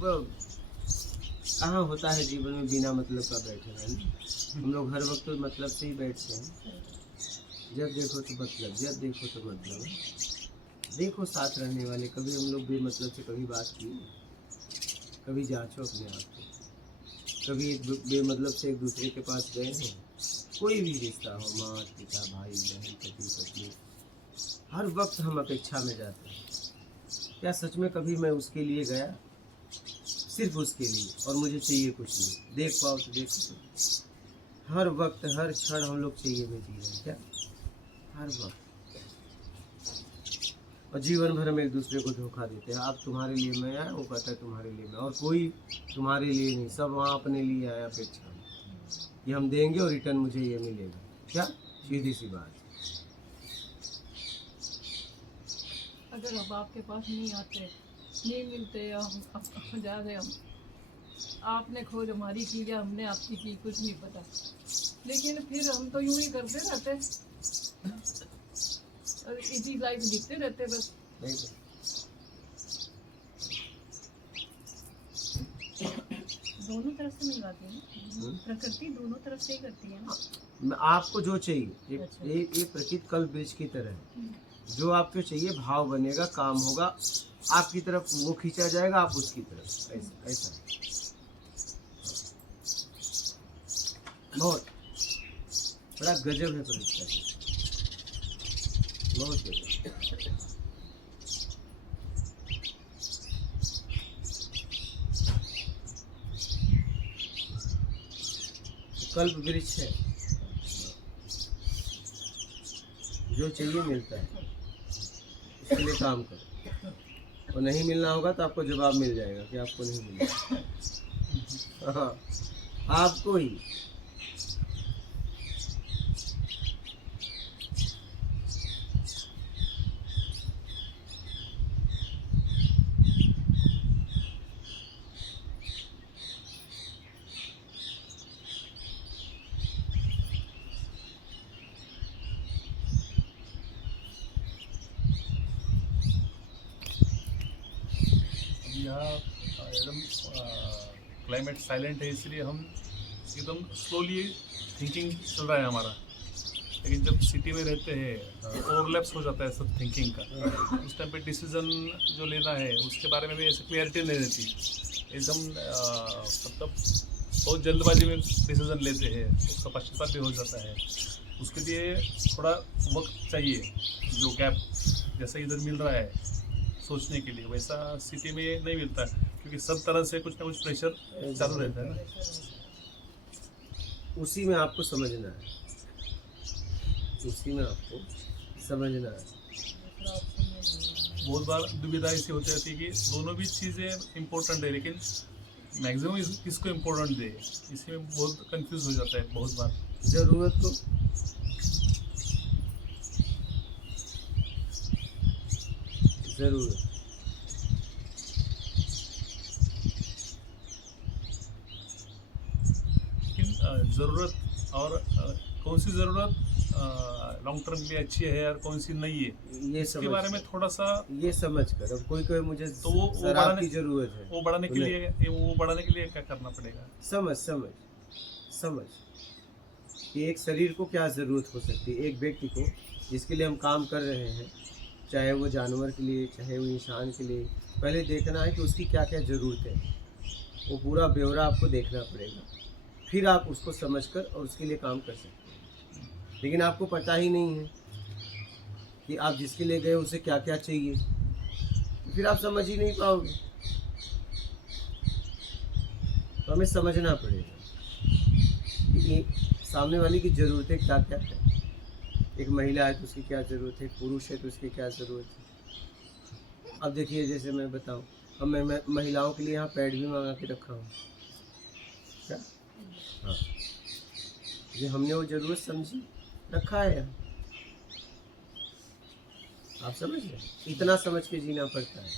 कहाँ होता है जीवन में बिना मतलब का बैठे रहना। हम लोग हर वक्त तो मतलब से ही बैठते हैं। जब देखो तो मतलब, जब देखो तो मतलब। देखो साथ रहने वाले, कभी हम लोग बेमतलब से कभी बात की, कभी जांचो अपने आप को, कभी एक बेमतलब से एक दूसरे के पास गए हैं। कोई भी रिश्ता हो, माँ पिता भाई बहन पति पत्नी, हर वक्त हम अपेक्षा में जाते हैं। क्या सच में कभी मैं उसके लिए गया, सिर्फ उसके लिए, और मुझे चाहिए कुछ नहीं, देख पाओ तो देखो तो। हर वक्त हर क्षण हम लोग चाहिए में जी रहे हैं क्या, हर वक्त। और जीवन भर हम एक दूसरे को धोखा देते हैं। आप तुम्हारे लिए मैं आया, वो कहता है तुम्हारे लिए मैं, और कोई तुम्हारे लिए नहीं, सब वहाँ अपने लिए आया अपेक्षा में कि हम देंगे और रिटर्न मुझे ये मिलेगा। क्या सीधी सी बात। अगर अब आपके पास नहीं आते, नहीं मिलते, या हम जा रहे, हम आपने खोज हमारी की या हमने आपकी की, कुछ नहीं पता, लेकिन फिर हम तो यूं ही करते रहते और इसी लाइफ जीते रहते बस। दोनों तरफ से मिलवाती है ना प्रकृति, दोनों तरफ से ही करती है ना। आपको जो चाहिए, एक प्रकृति कल बीज की तरह है। जो आपको चाहिए भाव बनेगा, काम होगा, आपकी तरफ वो खींचा जाएगा, आप उसकी तरफ, ऐसा ऐसा। बहुत बड़ा गजब है प्रकृति, बहुत गजब। कल्प वृक्ष है, जो चाहिए मिलता है, इसके लिए काम करो। और नहीं मिलना होगा तो आपको जवाब मिल जाएगा कि आपको नहीं मिलेगा। हाँ, आपको ही। यहाँ एकदम क्लाइमेट साइलेंट है, इसलिए हम एकदम स्लोली थिंकिंग चल रहा है हमारा। लेकिन जब सिटी में रहते हैं ओवरलैप्स हो जाता है सब थिंकिंग का। उस टाइम पे डिसीजन जो लेना है उसके बारे में भी ऐसे क्लियरिटी नहीं रहती, एकदम मतलब बहुत जल्दबाजी में डिसीजन लेते हैं, उसका पश्चाताप भी हो जाता है। उसके लिए थोड़ा वक्त चाहिए, जो गैप जैसा इधर मिल रहा है सोचने के लिए, वैसा सिटी में नहीं मिलता, क्योंकि सब तरह से कुछ ना कुछ प्रेशर चालू रहता है ना। उसी में आपको समझना है, उसी में आपको समझना है। बहुत बार दुविधा ऐसी होती रहती है कि दोनों भी चीज़ें इम्पोर्टेंट है, लेकिन मैक्सिमम किसको इम्पोर्टेंट दे, इसी में बहुत कंफ्यूज हो जाता है बहुत बार। जरूरत को, जरूरत, लेकिन ज़रूरत और कौन सी ज़रूरत लॉन्ग टर्म के लिए अच्छी है और कौन सी नहीं है, ये इसके बारे में थोड़ा सा ये समझ कर। अब कोई कोई मुझे तो वो शराब की जरूरत है, वो बढ़ाने के लिए क्या करना पड़ेगा। समझ समझ समझ कि एक शरीर को क्या ज़रूरत हो सकती है, एक व्यक्ति को जिसके लिए हम काम कर रहे हैं, चाहे वो जानवर के लिए चाहे वो इंसान के लिए, पहले देखना है कि उसकी क्या क्या ज़रूरत है। वो पूरा ब्यौरा आपको देखना पड़ेगा, फिर आप उसको समझकर और उसके लिए काम कर सकते हैं। लेकिन आपको पता ही नहीं है कि आप जिसके लिए गए उसे क्या क्या चाहिए, फिर आप समझ ही नहीं पाओगे। तो हमें समझना पड़ेगा कि सामने वाले की ज़रूरतें क्या क्या है। एक महिला है तो उसकी क्या ज़रूरत है, एक पुरुष है तो उसकी क्या ज़रूरत है। अब देखिए, जैसे मैं बताऊं, अब मैं महिलाओं के लिए यहाँ पैड भी मंगा के रखा हूँ। क्या? हाँ, ये हमने वो ज़रूरत समझी, रखा है यहाँ। आप समझ रहे, इतना समझ के जीना पड़ता है।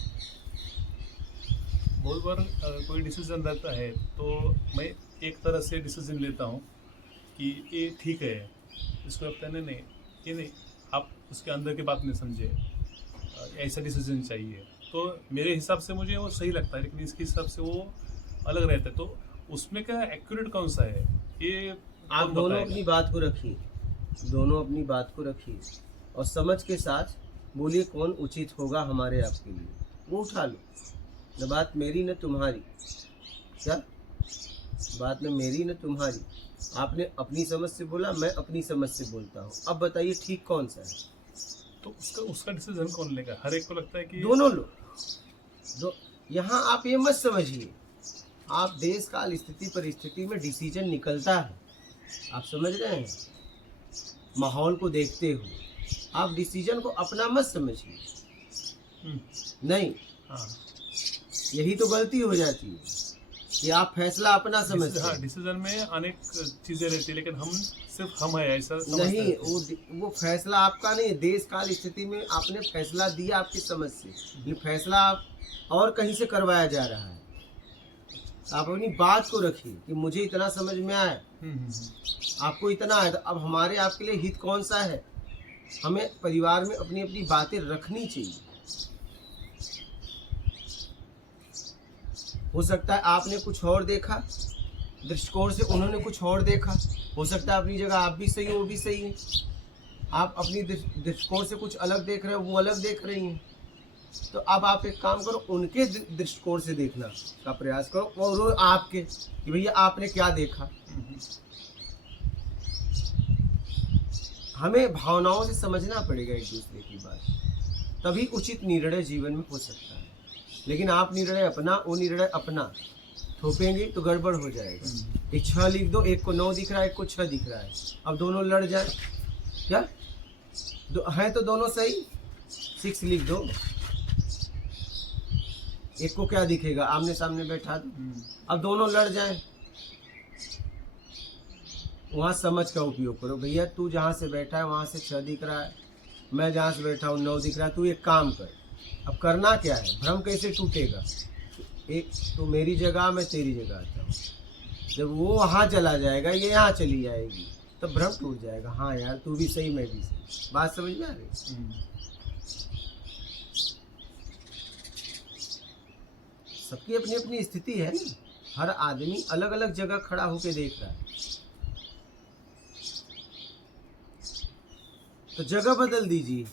बहुत बार कोई डिसीजन रहता है तो मैं एक तरह से डिसीजन लेता हूँ कि ये ठीक है, इसको लगता है नहीं ये नहीं, आप उसके अंदर की बात नहीं समझे, ऐसा डिसीजन चाहिए। तो मेरे हिसाब से मुझे वो सही लगता है, लेकिन इसके हिसाब से वो अलग रहता है। तो उसमें क्या एक्यूरेट कौन सा है, ये आप कौन दोनों बताएगा? अपनी बात को रखिए, दोनों अपनी बात को रखिए और समझ के साथ बोलिए कौन उचित होगा हमारे आपके लिए, वो उठा लो। न बात मेरी न तुम्हारी, क्या बात न मेरी न तुम्हारी। आपने अपनी समझ से बोला, मैं अपनी समझ से बोलता हूँ। अब बताइए ठीक कौन सा है? तो उसका उसका डिसीजन कौन लेगा? हर एक को लगता है कि दोनों लो। यहाँ आप ये मत समझिए, आप देश काल स्थिति परिस्थिति में डिसीजन निकलता है, आप समझ रहे हैं, माहौल को देखते हुए आप डिसीजन को अपना मत समझिए। नहीं, हाँ, यही तो गलती हो जाती है कि आप फैसला अपना समझते हाँ, हैं। डिसीजन में अनेक चीजें रहती है, लेकिन हम सिर्फ हम है ऐसा समझते नहीं, हैं। वो फैसला आपका नहीं है। देश काल स्थिति में आपने फैसला दिया आपकी समझ से, ये फैसला आप और कहीं से करवाया जा रहा है। आप अपनी बात को रखिए कि मुझे इतना समझ में आया, आपको इतना आया, तो अब हमारे आपके लिए हित कौन सा है? हमें परिवार में अपनी अपनी बातें रखनी चाहिए। हो सकता है आपने कुछ और देखा दृष्टिकोण से, उन्होंने कुछ और देखा। हो सकता है अपनी जगह आप भी सही हो, वो भी सही है। आप अपनी दृष्टिकोण से कुछ अलग देख रहे हो, वो अलग देख रही हैं। तो अब आप एक काम करो, उनके दृष्टिकोण से देखना का प्रयास करो और वो आपके कि भैया आपने क्या देखा। हमें भावनाओं से समझना पड़ेगा एक दूसरे की बात, तभी उचित निर्णय जीवन में हो सकता है। लेकिन आप निर्णय अपना, वो निर्णय अपना थोपेंगे तो गड़बड़ हो जाएगा। एक 6 लिख दो, एक को 9 दिख रहा है, एक को 6 दिख रहा है, अब दोनों लड़ जाए क्या? है तो दोनों सही, 6 लिख दो, एक को क्या दिखेगा, आमने सामने बैठा दो, अब दोनों लड़ जाएं। वहाँ समझ का उपयोग करो, भैया तू जहाँ से बैठा है वहाँ से 6 दिख रहा है, मैं जहाँ से बैठा हूँ 9 दिख रहा है, तू एक काम कर। अब करना क्या है, भ्रम कैसे टूटेगा? एक तो मेरी जगह, मैं तेरी जगह आता हूँ। जब वो वहाँ चला जाएगा, ये यहाँ चली जाएगी, तब तो भ्रम टूट जाएगा। हाँ यार, तू भी सही, मैं भी सही। बात समझ में आ रही? सबकी अपनी अपनी स्थिति है ना, हर आदमी अलग अलग जगह खड़ा होके देख रहा है, तो जगह बदल दीजिए।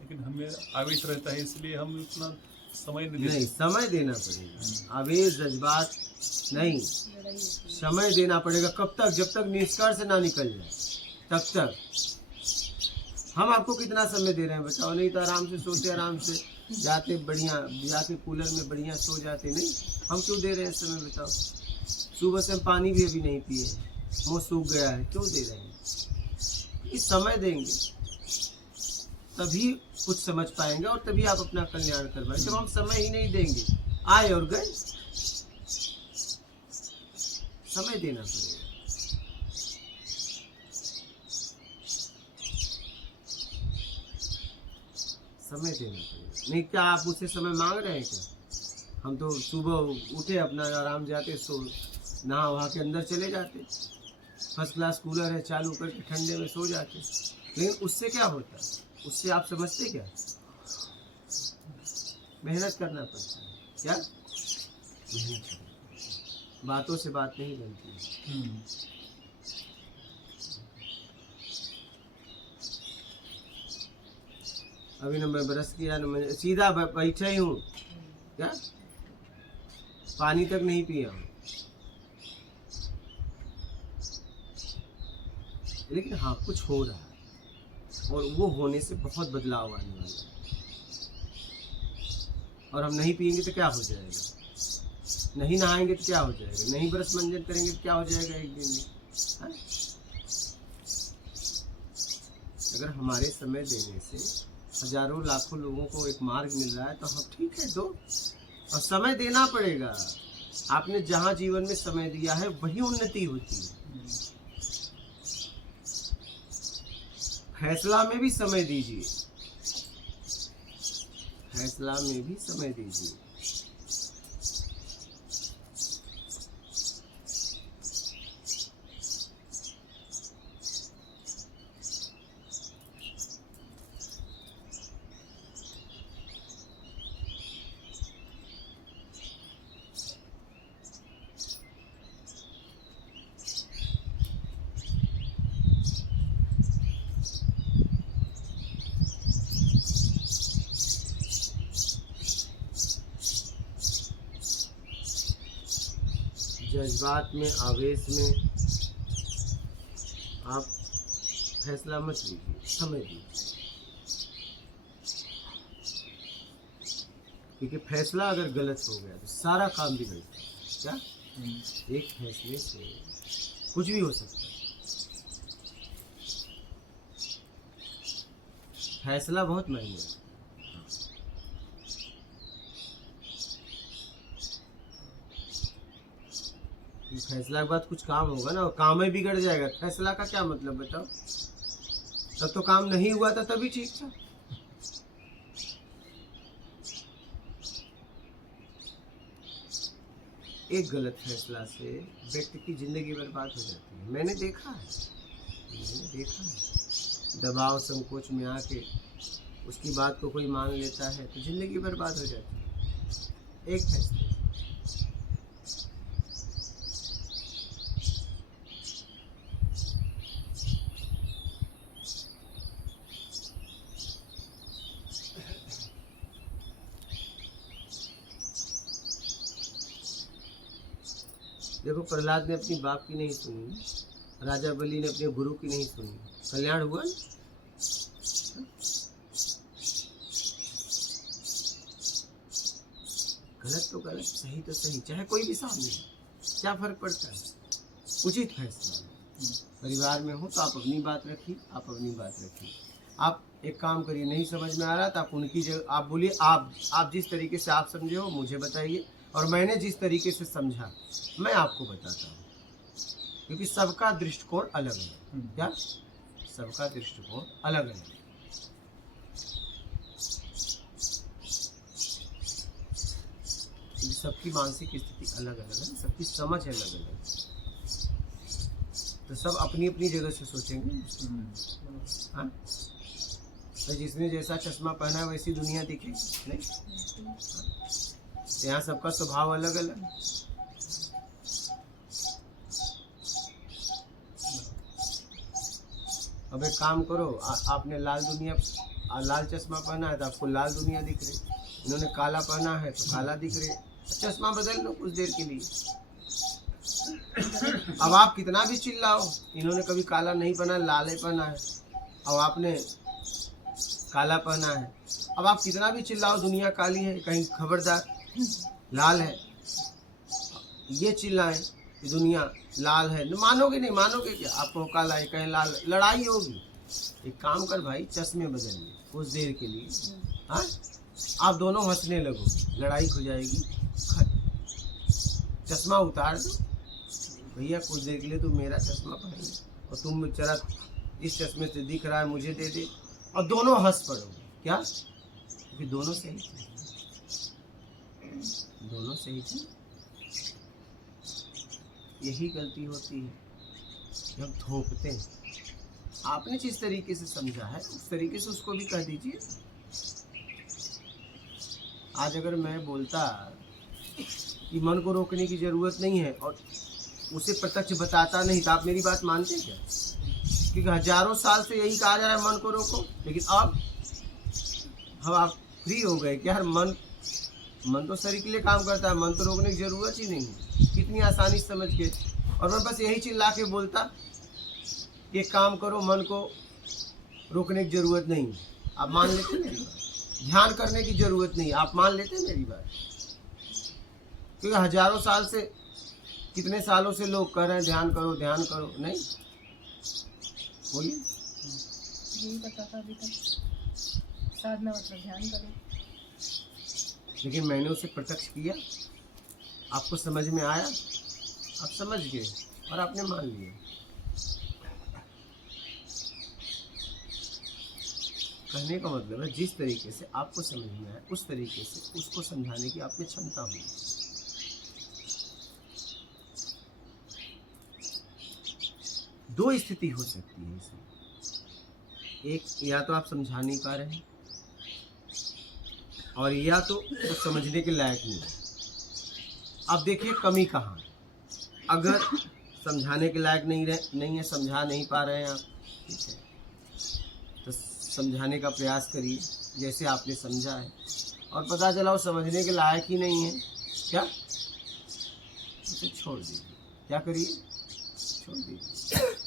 लेकिन हमें आवेश रहता है, इसलिए हम उतना समय नहीं देते। नहीं, समय देना पड़ेगा, आवेश जज्बात नहीं, समय देना पड़ेगा। कब तक? जब तक निष्कर्ष ना निकल जाए तब तक। हम आपको कितना समय दे रहे हैं बताओ? नहीं तो आराम से सोते, आराम से जाते, बढ़िया जाके कूलर में बढ़िया सो जाते। नहीं, हम क्यों दे रहे हैं समय बताओ? सुबह से हम पानी भी अभी नहीं पिए, मुँह सूख गया है, क्यों दे रहे हैं? कि समय देंगे तभी कुछ समझ पाएंगे और तभी आप अपना कल्याण कर पाएंगे। जब हम समय ही नहीं देंगे, आए और गए, समय देना पड़ेगा। समय देना पड़ेगा। नहीं क्या आप मुझसे समय मांग रहे हैं क्या? हम तो सुबह उठे, अपना आराम जाते, सो नहा वहा के अंदर चले जाते, फर्स्ट क्लास कूलर है चालू करके ठंडे में सो जाते। लेकिन उससे क्या होता है? उससे आप समझते क्या? मेहनत करना पड़ता है। क्या मेहनत करना, बातों से बात नहीं बनती है। अभी ना मैं ब्रश किया, ना मैं सीधा बैठा ही हूँ, क्या पानी तक नहीं पिया हूँ। लेकिन हाँ, कुछ हो रहा है और वो होने से बहुत बदलाव आने वाला है। और हम नहीं पियेंगे तो क्या हो जाएगा? नहीं नहाएंगे तो क्या हो जाएगा? नहीं ब्रश मंजन करेंगे तो क्या हो जाएगा एक दिन में? हाँ? अगर हमारे समय देने से हजारों लाखों लोगों को एक मार्ग मिल रहा है तो हम ठीक है दो, और समय देना पड़ेगा। आपने जहाँ जीवन में समय दिया है वही उन्नति होती है। फैसला में भी समय दीजिए, फैसला में भी समय दीजिए। जज्बात में, आवेश में आप फैसला मत लीजिए, समय दीजिए। क्योंकि फैसला अगर गलत हो गया तो सारा काम बिगड़ जाएगा। क्या एक फैसले से कुछ भी हो सकता है। फैसला बहुत मायने रखता है। फैसला के बाद कुछ काम होगा ना, और काम ही बिगड़ जाएगा। फैसला का क्या मतलब बताओ? तब तो काम नहीं हुआ था, तभी ठीक था। एक गलत फैसला से व्यक्ति की जिंदगी बर्बाद हो जाती है। मैंने देखा है। दबाव संकोच में आके उसकी बात को कोई मान लेता है तो जिंदगी बर्बाद हो जाती है। एक फैसला। देखो, प्रहलाद ने अपनी बाप की नहीं सुनी, राजा बलि ने अपने गुरु की नहीं सुनी, कल्याण हुआ ना? गलत तो गलत, सही तो सही, चाहे कोई भी सामने हो, क्या फर्क पड़ता है? उचित फैसला। परिवार में हो तो आप अपनी बात रखिए, आप अपनी बात रखिए। आप एक काम करिए, नहीं समझ में आ रहा तो आप उनकी जगह आप बोलिए, आप जिस तरीके से आप समझे हो मुझे बताइए, और मैंने जिस तरीके से समझा मैं आपको बताता हूँ। क्योंकि सबका दृष्टिकोण अलग है। क्या? सबका दृष्टिकोण अलग है। सबकी मानसिक स्थिति अलग अलग है, सबकी समझ अलग अलग है। तो सब अपनी अपनी जगह से सोचेंगे। हाँ, तो जिसने जैसा चश्मा पहना है वैसी दुनिया दिखे नहीं। यहाँ सबका स्वभाव अलग अलग है। अब एक काम करो, आपने लाल चश्मा पहना है तो आपको लाल दुनिया दिख रही, इन्होंने काला पहना है तो काला दिख रहे। चश्मा बदल लो कुछ देर के लिए। अब आप कितना भी चिल्लाओ, इन्होंने कभी काला नहीं पहना, लाल ही पहना है, और आपने काला पहना है। अब आप कितना भी चिल्लाओ दुनिया काली है, कहीं खबरदार लाल है, ये चिल्लाएं कि दुनिया लाल है, मानोगे नहीं, मानोगे क्या? आपको काला है कहीं लाल, लड़ाई होगी। एक काम कर भाई, चश्मे बदल ले कुछ देर के लिए। हाँ, आप दोनों हंसने लगो, लड़ाई हो जाएगी। चश्मा उतार दो भैया, कुछ देर के लिए तुम मेरा चश्मा पहन लो, और तुम बेचारा इस चश्मे से दिख रहा है मुझे दे दे, और दोनों हंस पड़ोगे। क्या? क्योंकि दोनों सही थे, दोनों सही थे। यही गलती होती है जब थोपते हैं। आपने जिस तरीके से समझा है उस तरीके से उसको भी कह दीजिए। आज अगर मैं बोलता कि मन को रोकने की जरूरत नहीं है और उसे प्रत्यक्ष बताता नहीं, तो आप मेरी बात मानते क्या? क्योंकि हजारों साल से यही कहा जा रहा है मन को रोको, लेकिन अब आप फ्री हो गए कि यार मन तो शरीर के लिए काम करता है, मन तो रोकने की जरूरत ही नहीं है। कितनी आसानी समझ के, और मैं बस यही चिल्ला के बोलता कि एक काम करो, मन को रोकने की जरूरत नहीं है। आप मान लेते मेरी बात? ध्यान करने की जरूरत नहीं, आप मान लेते मेरी बात? क्योंकि हजारों साल से, कितने सालों से लोग कह रहे हैं ध्यान करो ध्यान करो, नहीं बोलिए। यही पता था अभी तक, साधना मतलब ध्यान करो। लेकिन मैंने उसे प्रत्यक्ष किया, आपको समझ में आया, आप समझ गए और आपने मान लिया। कहने का मतलब है जिस तरीके से आपको समझ में आया उस तरीके से उसको समझाने की आप में क्षमता होगी। दो स्थिति हो सकती है इसमें, एक या तो आप समझा नहीं पा रहे हैं, और या तो समझने के लायक नहीं है। अब देखिए कमी कहाँ है। अगर समझाने के लायक नहीं है, समझा नहीं पा रहे हैं आप, ठीक है, तो समझाने का प्रयास करिए जैसे आपने समझा है, और पता चला वो समझने के लायक ही नहीं है, क्या उसे छोड़ दीजिए। क्या करिए? छोड़ दीजिए,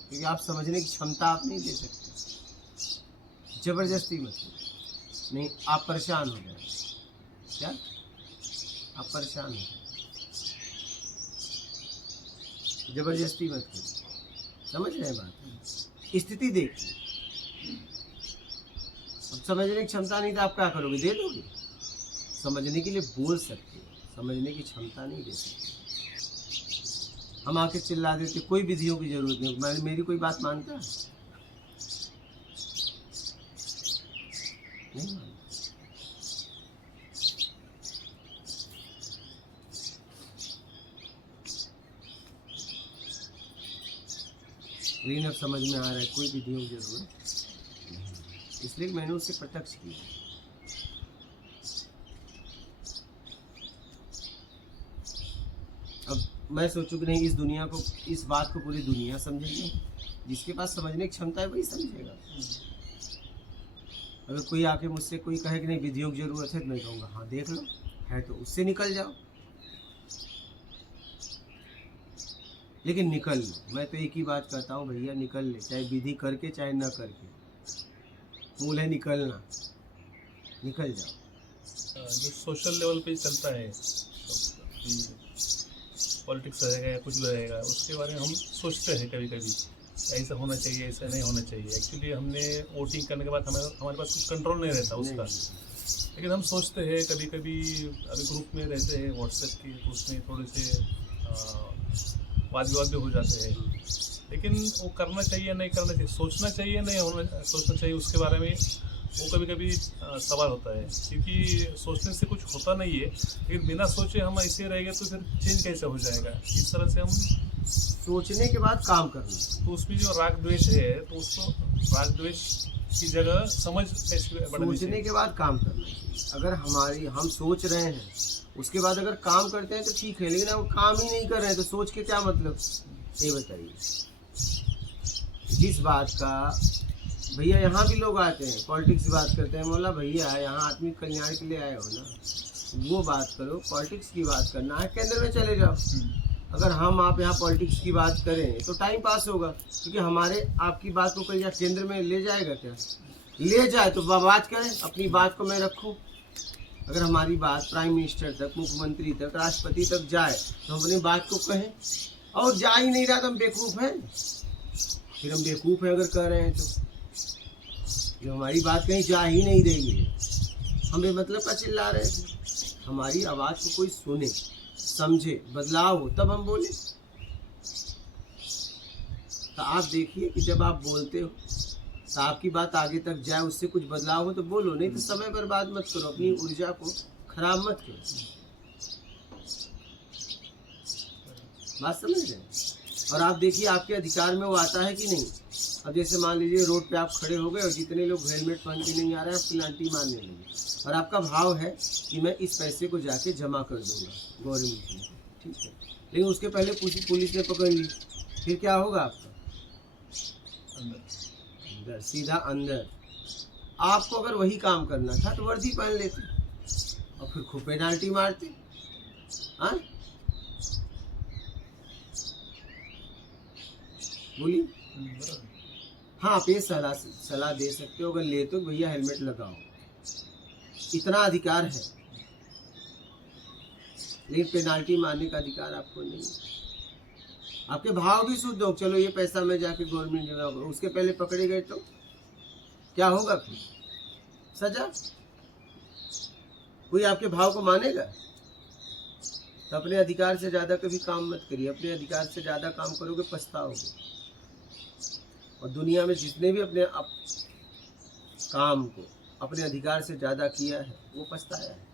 क्योंकि आप समझने की क्षमता आप नहीं दे सकते। जबरदस्ती मत करिए, नहीं आप परेशान हो जाए। क्या? आप परेशान हो जाए, जबरदस्ती मत करिए। समझ रहे हैं बात? स्थिति देखिए। अब समझने की क्षमता नहीं तो आप क्या करोगे? दे दोगे? समझने के लिए बोल सकते हो, समझने की क्षमता नहीं दे सकते। हम आके चिल्ला देते, कोई विधियों की जरूरत नहीं। मेरी कोई बात मानता है? नहीं मानता। लेकिन अब समझ में आ रहा है कोई विधियों की जरूरत नहीं, इसलिए मैंने उसे प्रत्यक्ष किया। अब मैं सोचूं कि नहीं, इस दुनिया को, इस बात को पूरी दुनिया समझेगी। जिसके पास समझने की क्षमता है वही समझेगा। अगर कोई आके मुझसे कोई कहे कि नहीं विधियों की जरूरत है, तो मैं कहूँगा हाँ देख लो, है तो उससे निकल जाओ, लेकिन निकल लो। मैं तो एक ही बात कहता हूँ, भैया निकल ले, चाहे विधि करके चाहे न करके, मूल है निकलना, निकल जाओ। जो सोशल लेवल पे चलता है, पॉलिटिक्स रहेगा या कुछ भी रहेगा, उसके बारे में हम सोचते हैं कभी कभी ऐसा होना चाहिए, ऐसा नहीं होना चाहिए। एक्चुअली हमने वोटिंग करने के बाद हमारे पास कुछ कंट्रोल नहीं रहता उसका, लेकिन हम सोचते हैं कभी कभी। अभी ग्रुप में रहते हैं व्हाट्सएप के, तो उसमें थोड़े से वाद विवाद भी हो जाते हैं, लेकिन वो करना चाहिए नहीं करना चाहिए, सोचना चाहिए नहीं होना सोचना चाहिए, उसके बारे में वो कभी कभी सवाल होता है। क्योंकि सोचने से कुछ होता नहीं है, लेकिन बिना सोचे हम ऐसे रहेंगे तो फिर चेंज कैसे हो जाएगा? इस तरह से हम सोचने के बाद काम करना। तो उसमें जो राग द्वेष है, तो उसको राग द्वेष की जगह समझ कैसे बढ़ानी सोचने चाहिए? के बाद काम करना चाहिए। अगर हम सोच रहे हैं, उसके बाद अगर काम करते हैं तो ठीक है, लेकिन अब काम ही नहीं कर रहे हैं तो सोच के क्या मतलब? ये बताइए। जिस बात का भैया, यहाँ भी लोग आते हैं पॉलिटिक्स की बात करते हैं, बोला भैया यहाँ आदमी कल्याण के लिए आए हो ना, वो बात करो। पॉलिटिक्स की बात करना है, केंद्र में चले जाओ। अगर हम आप यहाँ पॉलिटिक्स की बात करें तो टाइम पास होगा, क्योंकि हमारे आपकी बात को कहीं केंद्र में ले जाएगा क्या? ले जाए तो बात करें, अपनी बात को मैं रखूँ। अगर हमारी बात प्राइम मिनिस्टर तक, मुख्यमंत्री तक, राष्ट्रपति तक जाए तो हम अपनी बात को कहें, और जा ही नहीं रहा तो हम बेवकूफ़ हैं। फिर हम बेवकूफ़ हैं अगर कह रहे हैं तो। जो हमारी बात कहीं जा ही नहीं देंगे, हम बेमतलब का चिल्ला रहे थे। हमारी आवाज़ को कोई सुने, समझे, बदलाव हो, तब हम बोले। तो आप देखिए कि जब आप बोलते हो तो आपकी बात आगे तक जाए, उससे कुछ बदलाव हो तो बोलो, नहीं तो समय बर्बाद मत करो, अपनी ऊर्जा को खराब मत करो। बात समझ रहे हैं? और आप देखिए आपके अधिकार में वो आता है कि नहीं। अब जैसे मान लीजिए रोड पे आप खड़े हो गए और जितने लोग हेलमेट पहन के नहीं आ रहे हैं, आप पेनल्टी मारने लगे, और आपका भाव है कि मैं इस पैसे को जाके जमा कर दूंगा गवर्नमेंट में, ठीक है, लेकिन उसके पहले पुलिस ने पकड़ ली, फिर क्या होगा आपका? अंदर, सीधा अंदर। आपको अगर वही काम करना था तो वर्दी पहन लेते और फिर खूब पेनल्टी मारते। हाँ बोलिए। हाँ, आप ये सलाह दे सकते हो, अगर ले तो भैया हेलमेट लगाओ, इतना अधिकार है, लेकिन पेनाल्टी मारने का अधिकार आपको नहीं। आपके भाव भी शुद्ध हो, चलो ये पैसा मैं जाके गवर्नमेंट जमा करूँ, उसके पहले पकड़े गए तो क्या होगा? फिर सजा। कोई आपके भाव को मानेगा? तो अपने अधिकार से ज़्यादा कभी काम मत करिए। अपने अधिकार से ज़्यादा काम करोगे पछताओगे। और दुनिया में जिसने भी अपने काम को अपने अधिकार से ज़्यादा किया है वो पछताया है।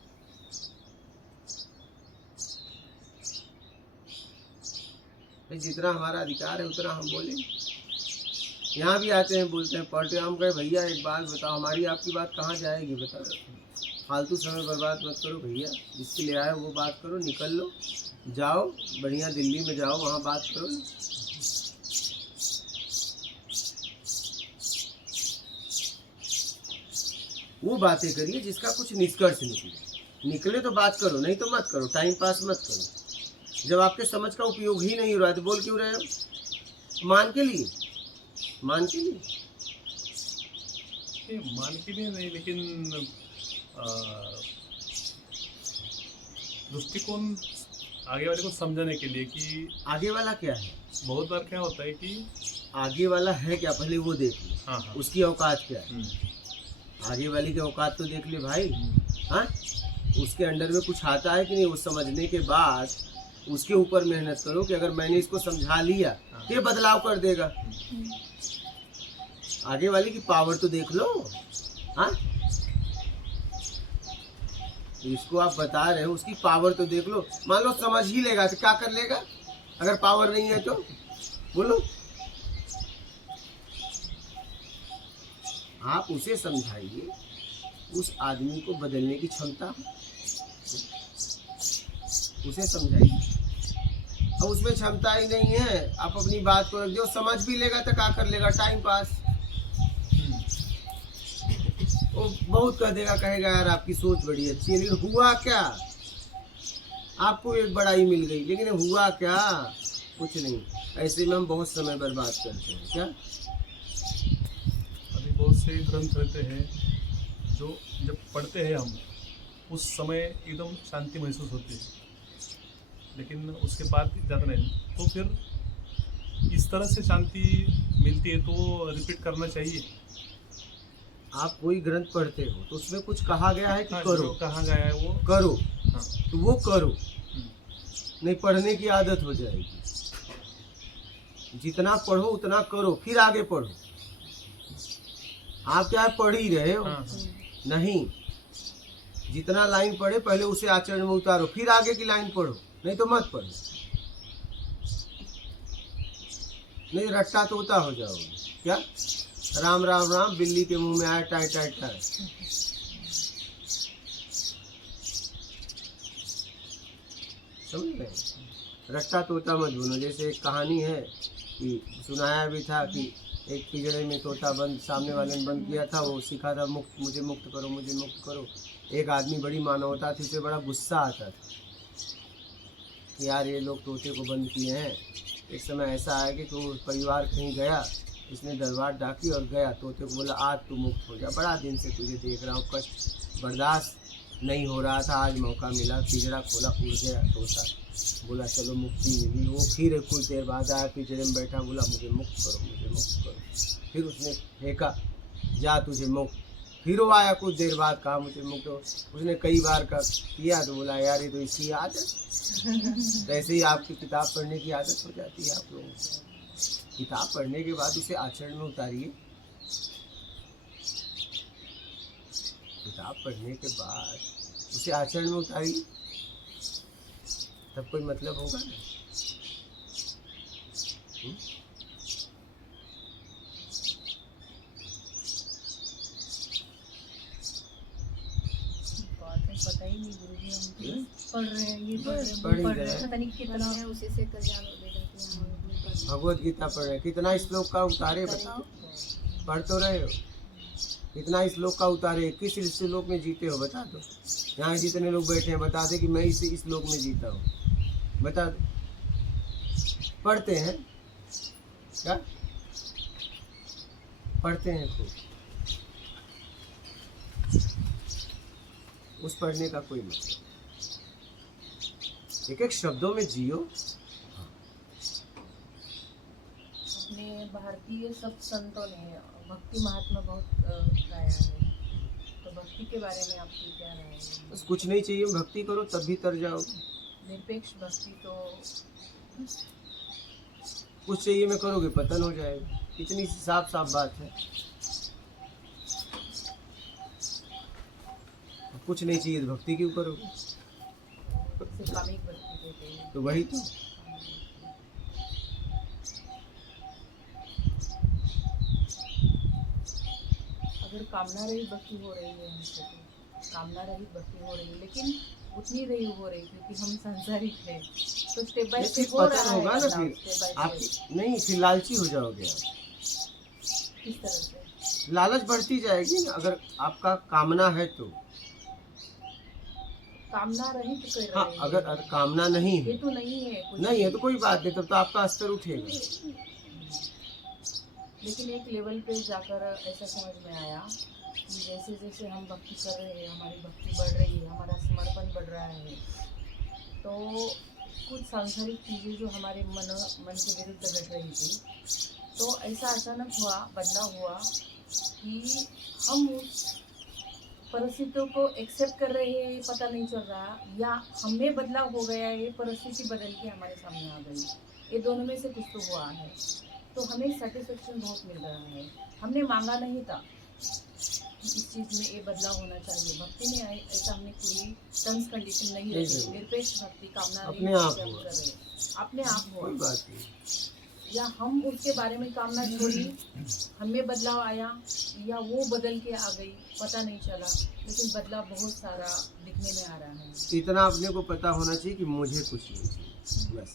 जितना हमारा अधिकार है उतना हम बोलें। यहाँ भी आते हैं, बोलते हैं पॉलिटिक्स, हम कहे भैया एक बात बताओ, हमारी आपकी बात कहाँ जाएगी? बताओ। फालतू समय बर्बाद मत करो भैया, जिसके लिए आए वो बात करो, निकल लो, जाओ बढ़िया दिल्ली में जाओ, वहाँ बात करो। वो बातें करिए जिसका कुछ निष्कर्ष निकले तो बात करो, नहीं तो मत करो, टाइम पास मत करो। जब आपके समझ का उपयोग ही नहीं हो रहा है तो बोल क्यों रहे हो? मान के लिए, मान के लिए। नहीं, मान के लिए नहीं, लेकिन दृष्टिकोण आगे वाले को समझाने के लिए कि आगे वाला क्या है? बहुत बार क्या होता है कि आगे वाला है क्या, पहले वो देख ले। हाँ हाँ उसकी औकात क्या है? हम्म, आगे वाली की औकात तो देख ले भाई। हम्म, हाँ, उसके अंडर में कुछ आता है कि नहीं, वो समझने के बाद उसके ऊपर मेहनत करो कि अगर मैंने इसको समझा लिया तो ये बदलाव कर देगा। आगे वाली की पावर तो देख लो। हाँ, इसको आप बता रहे हो, उसकी पावर तो देख लो। मान लो समझ ही लेगा तो क्या कर लेगा? अगर पावर नहीं है तो बोलो। आप उसे समझाइए, उस आदमी को बदलने की क्षमता है, उसे समझाइए। अब उसमें क्षमता ही नहीं है, आप अपनी बात को रख दो, समझ भी लेगा तो क्या कर लेगा? Time pass. वो बहुत कह देगा, कहेगा यार आपकी सोच बड़ी अच्छी है, लेकिन हुआ क्या? आपको एक बड़ाई मिल गई, लेकिन हुआ क्या? कुछ नहीं। ऐसे में हम बहुत समय बर्बाद करते हैं। क्या अभी बहुत से ग्रंथ रहते हैं जो जब पढ़ते हैं हम उस समय एकदम शांति महसूस होती है, लेकिन उसके बाद ज़्यादा नहीं। तो फिर इस तरह से शांति मिलती है तो रिपीट करना चाहिए। आप कोई ग्रंथ पढ़ते हो तो उसमें कुछ कहा गया है कि हाँ, करो, जो कहा गया है वो करो, हाँ तो वो करो। हम्म, नहीं पढ़ने की आदत हो जाएगी। जितना पढ़ो उतना करो, फिर आगे पढ़ो। आप क्या पढ़ ही रहे हो? हाँ हाँ नहीं, जितना लाइन पढ़े पहले उसे आचरण में उतारो, फिर आगे की लाइन पढ़ो, नहीं तो मत पढ़ो। नहीं रट्टा तोता हो जाओगे। क्या राम राम राम बिल्ली के मुंह में आया टाइ टाइ टाइ। समझ गए? रट्टा तोता मत बनो। जैसे एक कहानी है कि सुनाया भी था कि एक पिंजड़े में तोता बंद, सामने वाले ने बंद किया था, वो सीखा था मुक्त, मुझे मुक्त करो, मुझे मुक्त करो। एक आदमी बड़ी मानवता थी, उसे बड़ा गुस्सा आता था कि यार ये लोग तोते को बंद किए हैं। एक समय ऐसा आया कि वो परिवार कहीं गया, इसने दरबार डाकी और गया, तोते को बोला आज तू मुक्त हो जा, बड़ा दिन से तुझे देख रहा हूँ, कष्ट बर्दाश्त नहीं हो रहा था, आज मौका मिला। पिंजड़ा खोला, उड़ गया तोता, बोला चलो मुक्ति मिली। वो फिर कुछ देर बाद आया, पिंजड़े में बैठा, बोला मुझे मुक्त करो, मुझे मुक्त करो। फिर उसने फेंका, जा तुझे मुक्त। फिर वो आया कुछ देर बाद, कहा मुझे मुक्त हो। उसने कई बार का किया तो बोला यार ये तो इसकी आदत। ऐसे ही आपकी किताब पढ़ने की आदत हो जाती है आप लोगों को। किताब पढ़ने के बाद उसे आचरण में उतारिए। किताब पढ़ने के बाद उसे आचरण में उतारिए, तब कोई मतलब होगा ना। पता ही नहीं गुरु जी, हम पढ़ रहे हैं, ये पढ़ रहे हैं, पढ़ ही वो पढ़ रहे रहे हैं। हैं, पता नहीं कितना है उसी से कल्याण हो देगा कि हम अपने पास भगवत गीता पढ़ रहे हैं, कितना श्लोक का उतारे बताओ? पढ़ तो रहे हो, कितना श्लोक का उतारे? किस श्लोक में जीते हो बता दो। यहाँ जितने लोग बैठे हैं बता दे कि मैं इस श्लोक में जीता हूँ, बता दो। पढ़ते हैं क्या? पढ़ते हैं खूब। उस पढ़ने का कोई मतलब, एक एक शब्दों में जियो। अपने भारतीय सब संतों ने भक्ति महात्मा बहुत गाया है, तो भक्ति के बारे में आपकी क्या राय है? बस कुछ नहीं चाहिए, भक्ति करो तब भी तर जाओगे। निरपेक्ष भक्ति तो कुछ चाहिए में करोगे पतन हो जाएगा। इतनी साफ साफ बात है। कुछ नहीं चाहिए तो भक्ति क्यों करोगे? सिर्फ कामिक भक्ति देते हैं। तो वही तो। अगर कामना रहित भक्ति हो रही है हमसे, तो कामना रहित भक्ति हो रही है, लेकिन उतनी नहीं हो रही क्योंकि हम संसारिक हैं, तो स्टेप बाय लेकिन स्टेप हो पतन रहा है होगा ना बदलाव, फिर। स्टेप बाय आपकी स्टेप। नहीं, फिर लालची हो जाओगे आप। किस तरह से? लालच बढ़ती जाएगी ना, अगर आपका कामना है तो कामना रहित कर हाँ, रहे हैं। अगर कामना नहीं ये है, तो नहीं है कुछ नहीं है तो कोई बात नहीं, तब तो आपका स्तर उठेगा। लेकिन एक लेवल पे जाकर ऐसा समझ में आया कि जैसे जैसे हम भक्ति कर रहे हैं, हमारी भक्ति बढ़ रही है, हमारा समर्पण बढ़ रहा है, तो कुछ सांसारिक चीज़ें जो हमारे मन के विरुद्ध घट रही थी, तो ऐसा अचानक हुआ, बदलाव हुआ कि हम उस परिस्थितियों को एक्सेप्ट कर रहे हैं, ये पता नहीं चल रहा, या हमें बदलाव हो गया है, ये परिस्थिति बदल के हमारे सामने आ गई। ये दोनों में से कुछ तो हुआ है, तो हमें सेटिस्फेक्शन बहुत मिल रहा है। हमने मांगा नहीं था कि इस चीज़ में ये बदलाव होना चाहिए, भक्ति में ऐसा हमने कोई टर्म्स कंडीशन नहीं रखी, निरपेक्ष भक्ति, कामना नहीं अपने आप हम हुआ। कर रहे हैं, अपने आप हुआ। कोई बात नहीं। या हम उसके बारे में कामना छोड़ी, हमें बदलाव आया, या वो बदल के आ गई, पता नहीं चला, लेकिन बदलाव बहुत सारा दिखने में आ रहा है। इतना अपने को पता होना चाहिए कि मुझे कुछ नहीं चाहिए, बस।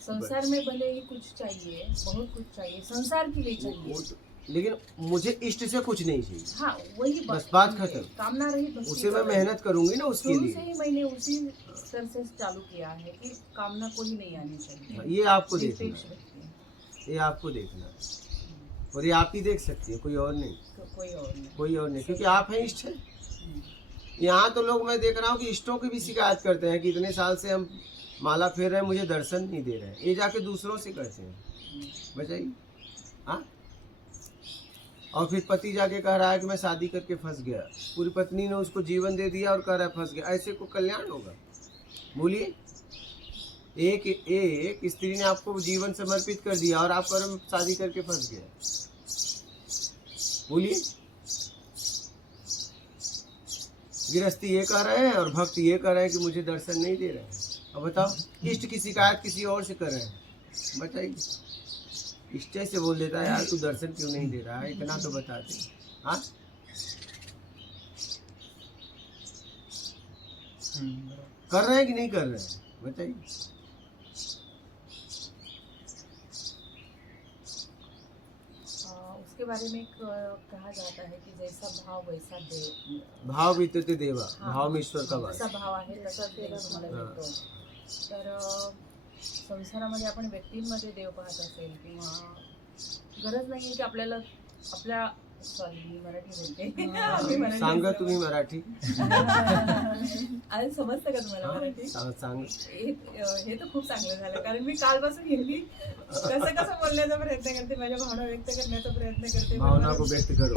संसार में भले ही कुछ चाहिए, बहुत कुछ चाहिए, संसार के लिए चाहिए, लेकिन मुझे इष्ट से कुछ नहीं चाहिए। हाँ वही बस बात है। खत्म। कामना रही भक्ति उसे मैं कर रहे। मेहनत करूंगी ना उसके शुरू से लिए। ही मैंने उसी स्तर से चालू किया है कि कामना को ही नहीं आनी चाहिए। ये आपको देखना निरपेक्ष है, भक्ति, ये आपको देखना है, और ये आप ही देख सकती है, कोई और नहीं, कोई और नहीं। कोई और नहीं, क्योंकि आप हैं इष्ट है। यहाँ तो लोग, मैं देख रहा हूँ कि इष्टों की भी शिकायत करते हैं कि इतने साल से हम माला फेर रहे हैं, मुझे दर्शन नहीं दे रहे हैं। ये जाके दूसरों से करते हैं, बताइए। हाँ, और फिर पति जाके कह रहा है कि मैं शादी करके फंस गया, पूरी पत्नी ने उसको जीवन दे दिया और कह रहा है फंस गया। ऐसे को कल्याण होगा? बोलिए। एक स्त्री ने आपको जीवन समर्पित कर दिया और आप कह रहे हो शादी करके फंस गया, बोलिए। गृहस्थी ये कह रहे हैं और भक्त ये कह रहे हैं कि मुझे दर्शन नहीं दे रहे हैं। अब बताओ, इष्ट की शिकायत किसी और से कर रहे हैं, बताइए। इष्ट से बोल देता है, यार तू दर्शन क्यों नहीं दे रहा है, इतना तो बता दे। हाँ, कर रहे हैं कि नहीं कर रहे हैं, बताइए। उसके बारे में कहा जाता है कि जैसा भाव वैसा देव। भाव वितते देवा, हाँ, भाव में ईश्वर का वास। जसा भाव आहे तसा देव तुम्हाला मिळतो। तर संसारामध्ये आपण व्यक्तींमध्ये देव पाहत असेल, किंवा गरज नाही आहे की आपल्याला आपल्या, सॉरी मी मराठी बोलते, मी मराठी सांगा तुम्ही मराठी। आणि समजतं का तुम्हाला मराठी? सांग। हे तर खूप चांगलं झालं, कारण मी कालपासून हिंदी कसं कसं बोलण्याचा प्रयत्न करते, माझ्या भावना व्यक्त करण्याचा प्रयत्न करते। भावना को व्यक्त करो।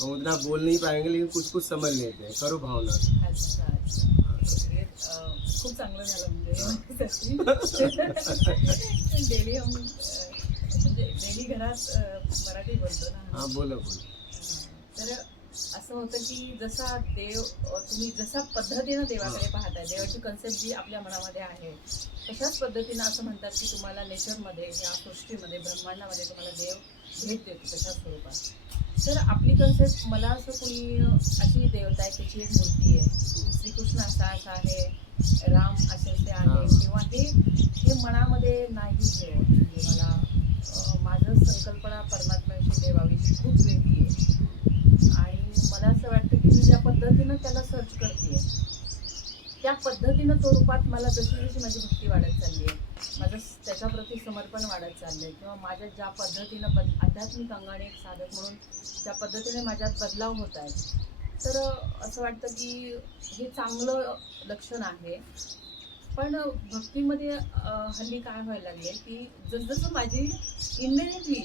हम उतना बोल नहीं पाएंगे लेकिन कुछ कुछ समझ लेते हैं, करो भावना। अच्छा अच्छा, खूप चांगलं झालं म्हणजे माझ्यासाठी। डेली हम म्हणजे डेली घरात मराठी बोलतो ना। हाँ बोलो बोलो। तर असं होतं की जसा देव, तुम्ही जसा पद्धतीनं देवाकडे पाहताय, देवाची कन्सेप्ट जी आपल्या मनामध्ये आहे, तशाच पद्धतीनं असं म्हणतात की तुम्हाला नेचरमध्ये, या सृष्टीमध्ये, ब्रह्मांडामध्ये तुम्हाला देव भेट देतो तशाच स्वरूपात। तर आपली कन्सेप्ट, मला असं कोणी अशी देवता आहे त्याची एक मूर्ती आहे, श्रीकृष्ण असा आहे, राम असे आहे, किंवा हे मनामध्ये नाही ठेवत। म्हणजे मला माझं संकल्पना परमात्म्याशी देवाविषयी खूप वेगळी आहे, आणि मला असं वाटतं की मी ज्या पद्धतीनं त्याला सर्च करते, त्या पद्धतीनं तो रूपात मला जशी जशी माझी भक्ती वाढत चालली आहे, माझं त्याच्याप्रती समर्पण वाढत चाललं आहे, किंवा माझ्या ज्या पद्धतीनं आध्यात्मिक अंगाने एक साधक म्हणून ज्या पद्धतीने माझ्यात बदलाव होत आहेत, तर असं वाटतं की हे चांगलं लक्षण आहे। पण भक्तीमध्ये हल्ली काय व्हायला लागले की जसजसं माझी इनडेरेक्टली,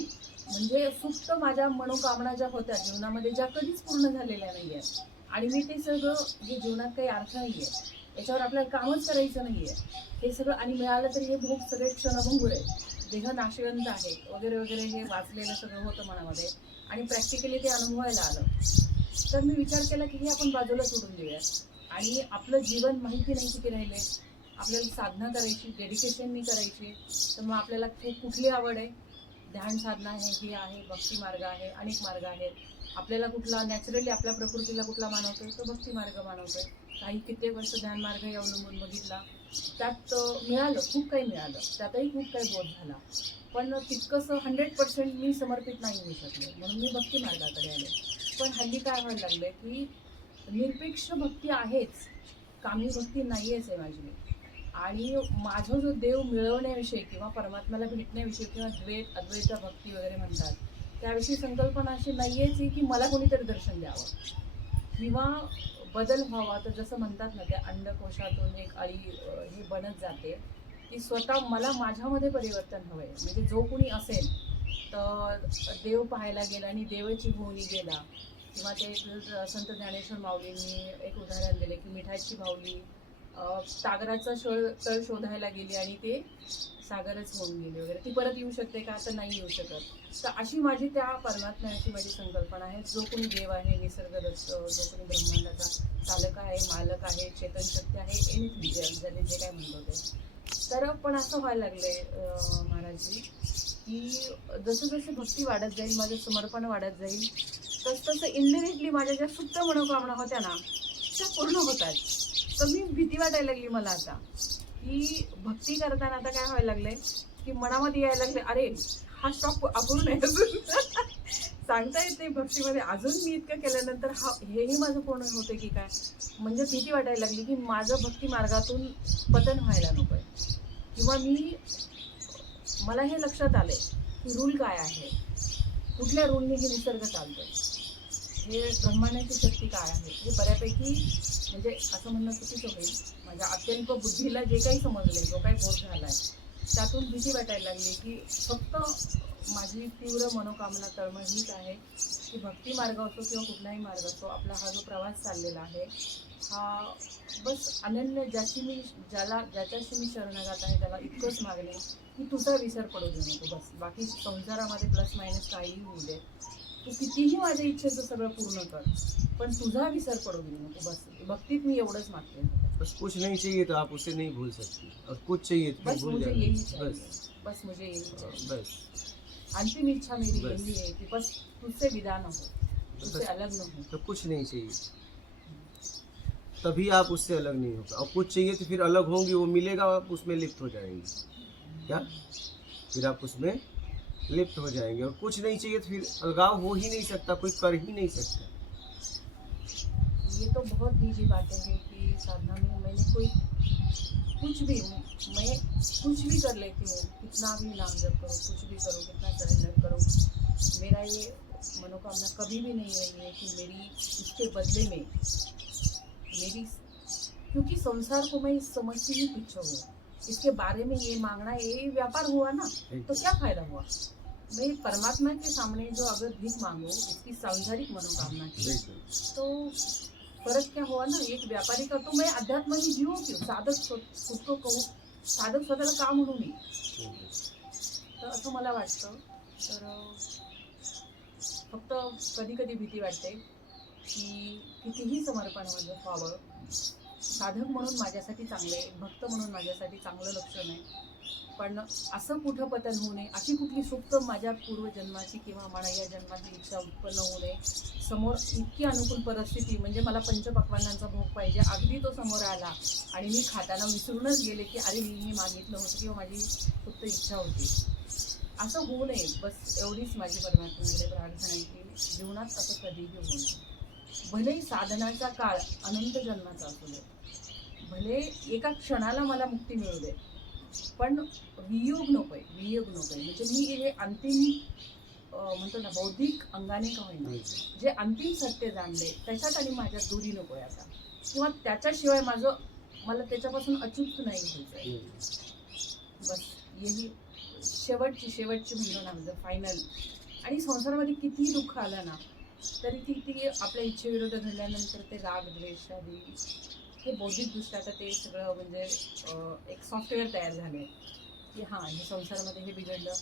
म्हणजे सुप्त माझ्या मनोकामना ज्या होत्या जीवनामध्ये, ज्या कधीच पूर्ण झालेल्या नाही आहेत, आणि मी ते सगळं, जे जीवनात काही अर्थ नाही आहे, याच्यावर आपल्याला कामच करायचं नाही आहे, हे सगळं, आणि मिळालं तरी हे भोग सगळे क्षणभंगूर आहेत, देह नाशवंत आहे वगैरे वगैरे, हे वाचलेलं सगळं होतं मनामध्ये, आणि प्रॅक्टिकली ते अनुभवायला आलं। तर मी विचार केला की हे आपण बाजूला सोडून देऊया, आणि आपलं जीवन माहिती नाही किती राहिले, आपल्याला साधना करायची, डेडिकेशननी करायची, तर मग आपल्याला कुठली आवड आहे, ध्यान साधना आहे, ही आहे, भक्ती मार्ग आहे, अनेक मार्ग आहेत, आपल्याला कुठला नॅचरली आपल्या प्रकृतीला कुठला मानवतोय तो भक्ती मार्ग मानवतोय, काही कित्येक वर्ष ध्यान मार्गही अवलंबून बघितला, त्यात मिळालं, खूप काही मिळालं, त्यातही खूप काही बोध झाला, पण तितकंसं 100% मी समर्पित नाही होऊ शकले, म्हणून मी भक्ती मार्गाकडे आले। पण हल्ली काय व्हायला लागलंय की निरपेक्ष भक्ती आहेच, कामी भक्ती नाहीच आहे माझी. आणि माझा जो देव मिळवण्याविषयी किंवा परमात्म्याला भेटण्याविषयी किंवा द्वैत अद्वैत भक्ती वगैरे म्हणतात त्याविषयी संकल्पना अशी नाहीयेच की मला कोणीतरी दर्शन द्यावं किंवा बदल व्हावा. तर जसं म्हणतात ना, त्या अंडकोशातून एक अळी ही बनत जाते, की स्वतः मला माझ्यामध्ये परिवर्तन हवंय. म्हणजे जो कोणी असेल तर देव पाहायला गेला आणि देवाची भोवणी गेला, किंवा ते संत ज्ञानेश्वर माऊलींनी एक उदाहरण दिले की मिठाची बाहुली सागराचा तळ शोधायला गेली आणि ते सागरच होऊन गेले वगैरे, ती परत येऊ शकते का? तर नाही येऊ शकत. तर अशी माझी त्या परमात्म्याची माझी संकल्पना आहे. जो कोणी देव आहे, निसर्गदत्त, जो कोणी ब्रह्मांडाचा चालक आहे, मालक आहे, चेतन शक्ती आहे, एनिथिंग ज्याने जे काय म्हणतो ते. तर पण असं व्हायला लागलंय महाराजजी की जसं जसं भक्ती वाढत जाईल, माझं समर्पण वाढत जाईल, तसं इनडिरेक्टली माझ्या ज्या सुप्त मनोकामना होत्या ना त्या पूर्ण होतात. तर मी भीती वाटायला लागली मला आता की भक्ती करताना आता काय व्हायला लागलंय की मनामध्ये यायला लागले, अरे हा स्टॉप अपूर्ण आहे अजून सांगता येत नाही भक्तीमध्ये, अजून मी इतकं केल्यानंतर हा हेही माझं पूर्ण होतं की काय. म्हणजे भीती वाटायला लागली की माझं भक्ती मार्गातून पतन व्हायला नकोय. किंवा मला हे लक्षात आलंय की रूल काय आहे, कुठल्या रूलने हे निसर्ग चालतोय, हे ब्रह्मांडाची शक्ती काय आहे, हे बऱ्यापैकी म्हणजे असं म्हणणं चुकीचं होईल. माझ्या अत्यल्प बुद्धीला जे काही समजले, जो काही बोध झालाय, त्यातून भीती वाटायला लागली की फक्त माझी तीव्र मनोकामना तळमळ हीच आहे की भक्ती मार्ग असो किंवा कुठलाही मार्ग असो, आपला हा जो प्रवास चाललेला आहे हा बस अनन्य ज्याच्याशी मी शरणागत आहे त्याला इतकंच मागणे की तुझा विसर पडू देऊ नको. बस बाकी संसारामध्ये प्लस मायनस काहीही होऊ दे, तू कितीही माझ्या इच्छेचं सगळं पूर्ण कर, पण तुझा विसर पडू देऊ नको. बस भक्तीत मी एवढंच मागते. बस कुछ नहीं चाहिए तो आप उसे नहीं भूल सकती, और कुछ चाहिए तो बस भूल मुझे जाना. यही चाहिए, बस बस मुझे यही चाहिए. बस अंतिम इच्छा मेरी बस. यही है कि बस तुझसे विदा न हो, तुझसे बस. अलग न हो. तो कुछ नहीं चाहिए, तभी आप उससे अलग नहीं होगा. और कुछ चाहिए तो फिर अलग होंगी, वो मिलेगा, आप उसमें लिप्त हो जाएंगे. क्या? फिर आप उसमें लिप्त हो जाएंगे. और कुछ नहीं चाहिए तो फिर अलगाव हो ही नहीं सकता, कोई कर ही नहीं सकता. ये तो बहुत निजी बातें हैं कि साधना में मैंने कुछ भी कर लेती हूँ, कितना भी नाम जप करो, कुछ भी करो, कितना सरेंडर करो, मेरा ये मनोकामना कभी भी नहीं रही है कि मेरी इसके बदले में क्योंकि संसार को मैं समझती ही तुच्छ हूँ, इसके बारे में ये मांगना ये व्यापार हुआ ना, तो क्या फायदा हुआ. मैं परमात्मा के सामने जो अगर भीख मांगो इसकी सांसारिक मनोकामना की, तो फर्क क्या हुआ ना. एक व्यापारी का तो मैं अध्यात्म ही जीवो क्यों, साधक खुद को कहूँ, साधक स्वतःला का म्हणू मी. तर असं मला वाटतं. तर फक्त कधी कधी भीती वाटते की कितीही समर्पण व्हावं, साधक म्हणून माझ्यासाठी चांगले, भक्त म्हणून माझ्यासाठी चांगलं लक्षण आहे, पण असं कुठं पतन होऊ नये, अशी कुठली सुप्त माझ्या पूर्वजन्माची किंवा मला या जन्माची इच्छा उत्पन्न होऊ नये. समोर इतकी अनुकूल परिस्थिती, म्हणजे मला पंचपक्वान्नांचा भोग पाहिजे, अगदी तो समोर आला आणि मी खाताना विसरूनच गेले की अरे मी मागितलं होतं किंवा माझी सुप्त इच्छा होती, असं होऊ नये. बस एवढीच माझी परमात्म्याकडे प्रार्थना आहे की जीवनात असं कधीही होऊ नये. भलेही साधनाचा काळ अनंत जन्माचा असू दे, भले एका क्षणाला मला मुक्ती मिळू दे, पण वियोग नकोय. म्हणजे मी हे अंतिम म्हणतो ना बौद्धिक अंगाने का होईना, जे अंतिम सत्य जाणले त्याच्यात आणि माझ्यात दूरी नकोय आता, किंवा त्याच्याशिवाय मला त्याच्यापासून अच्युत नाही व्हायचंय. बस यही शेवटची म्हणतो ना म्हणजे फायनल. आणि संसारामध्ये कितीही दुःख आलं ना तरी ती आपल्या इच्छेविरुद्ध घडल्यानंतर ते राग द्वेष आदी हे बौद्धिकदृष्ट्या आता ते सगळं म्हणजे एक सॉफ्टवेअर तयार झाले की हां हे संसारामध्ये हे बिघडलं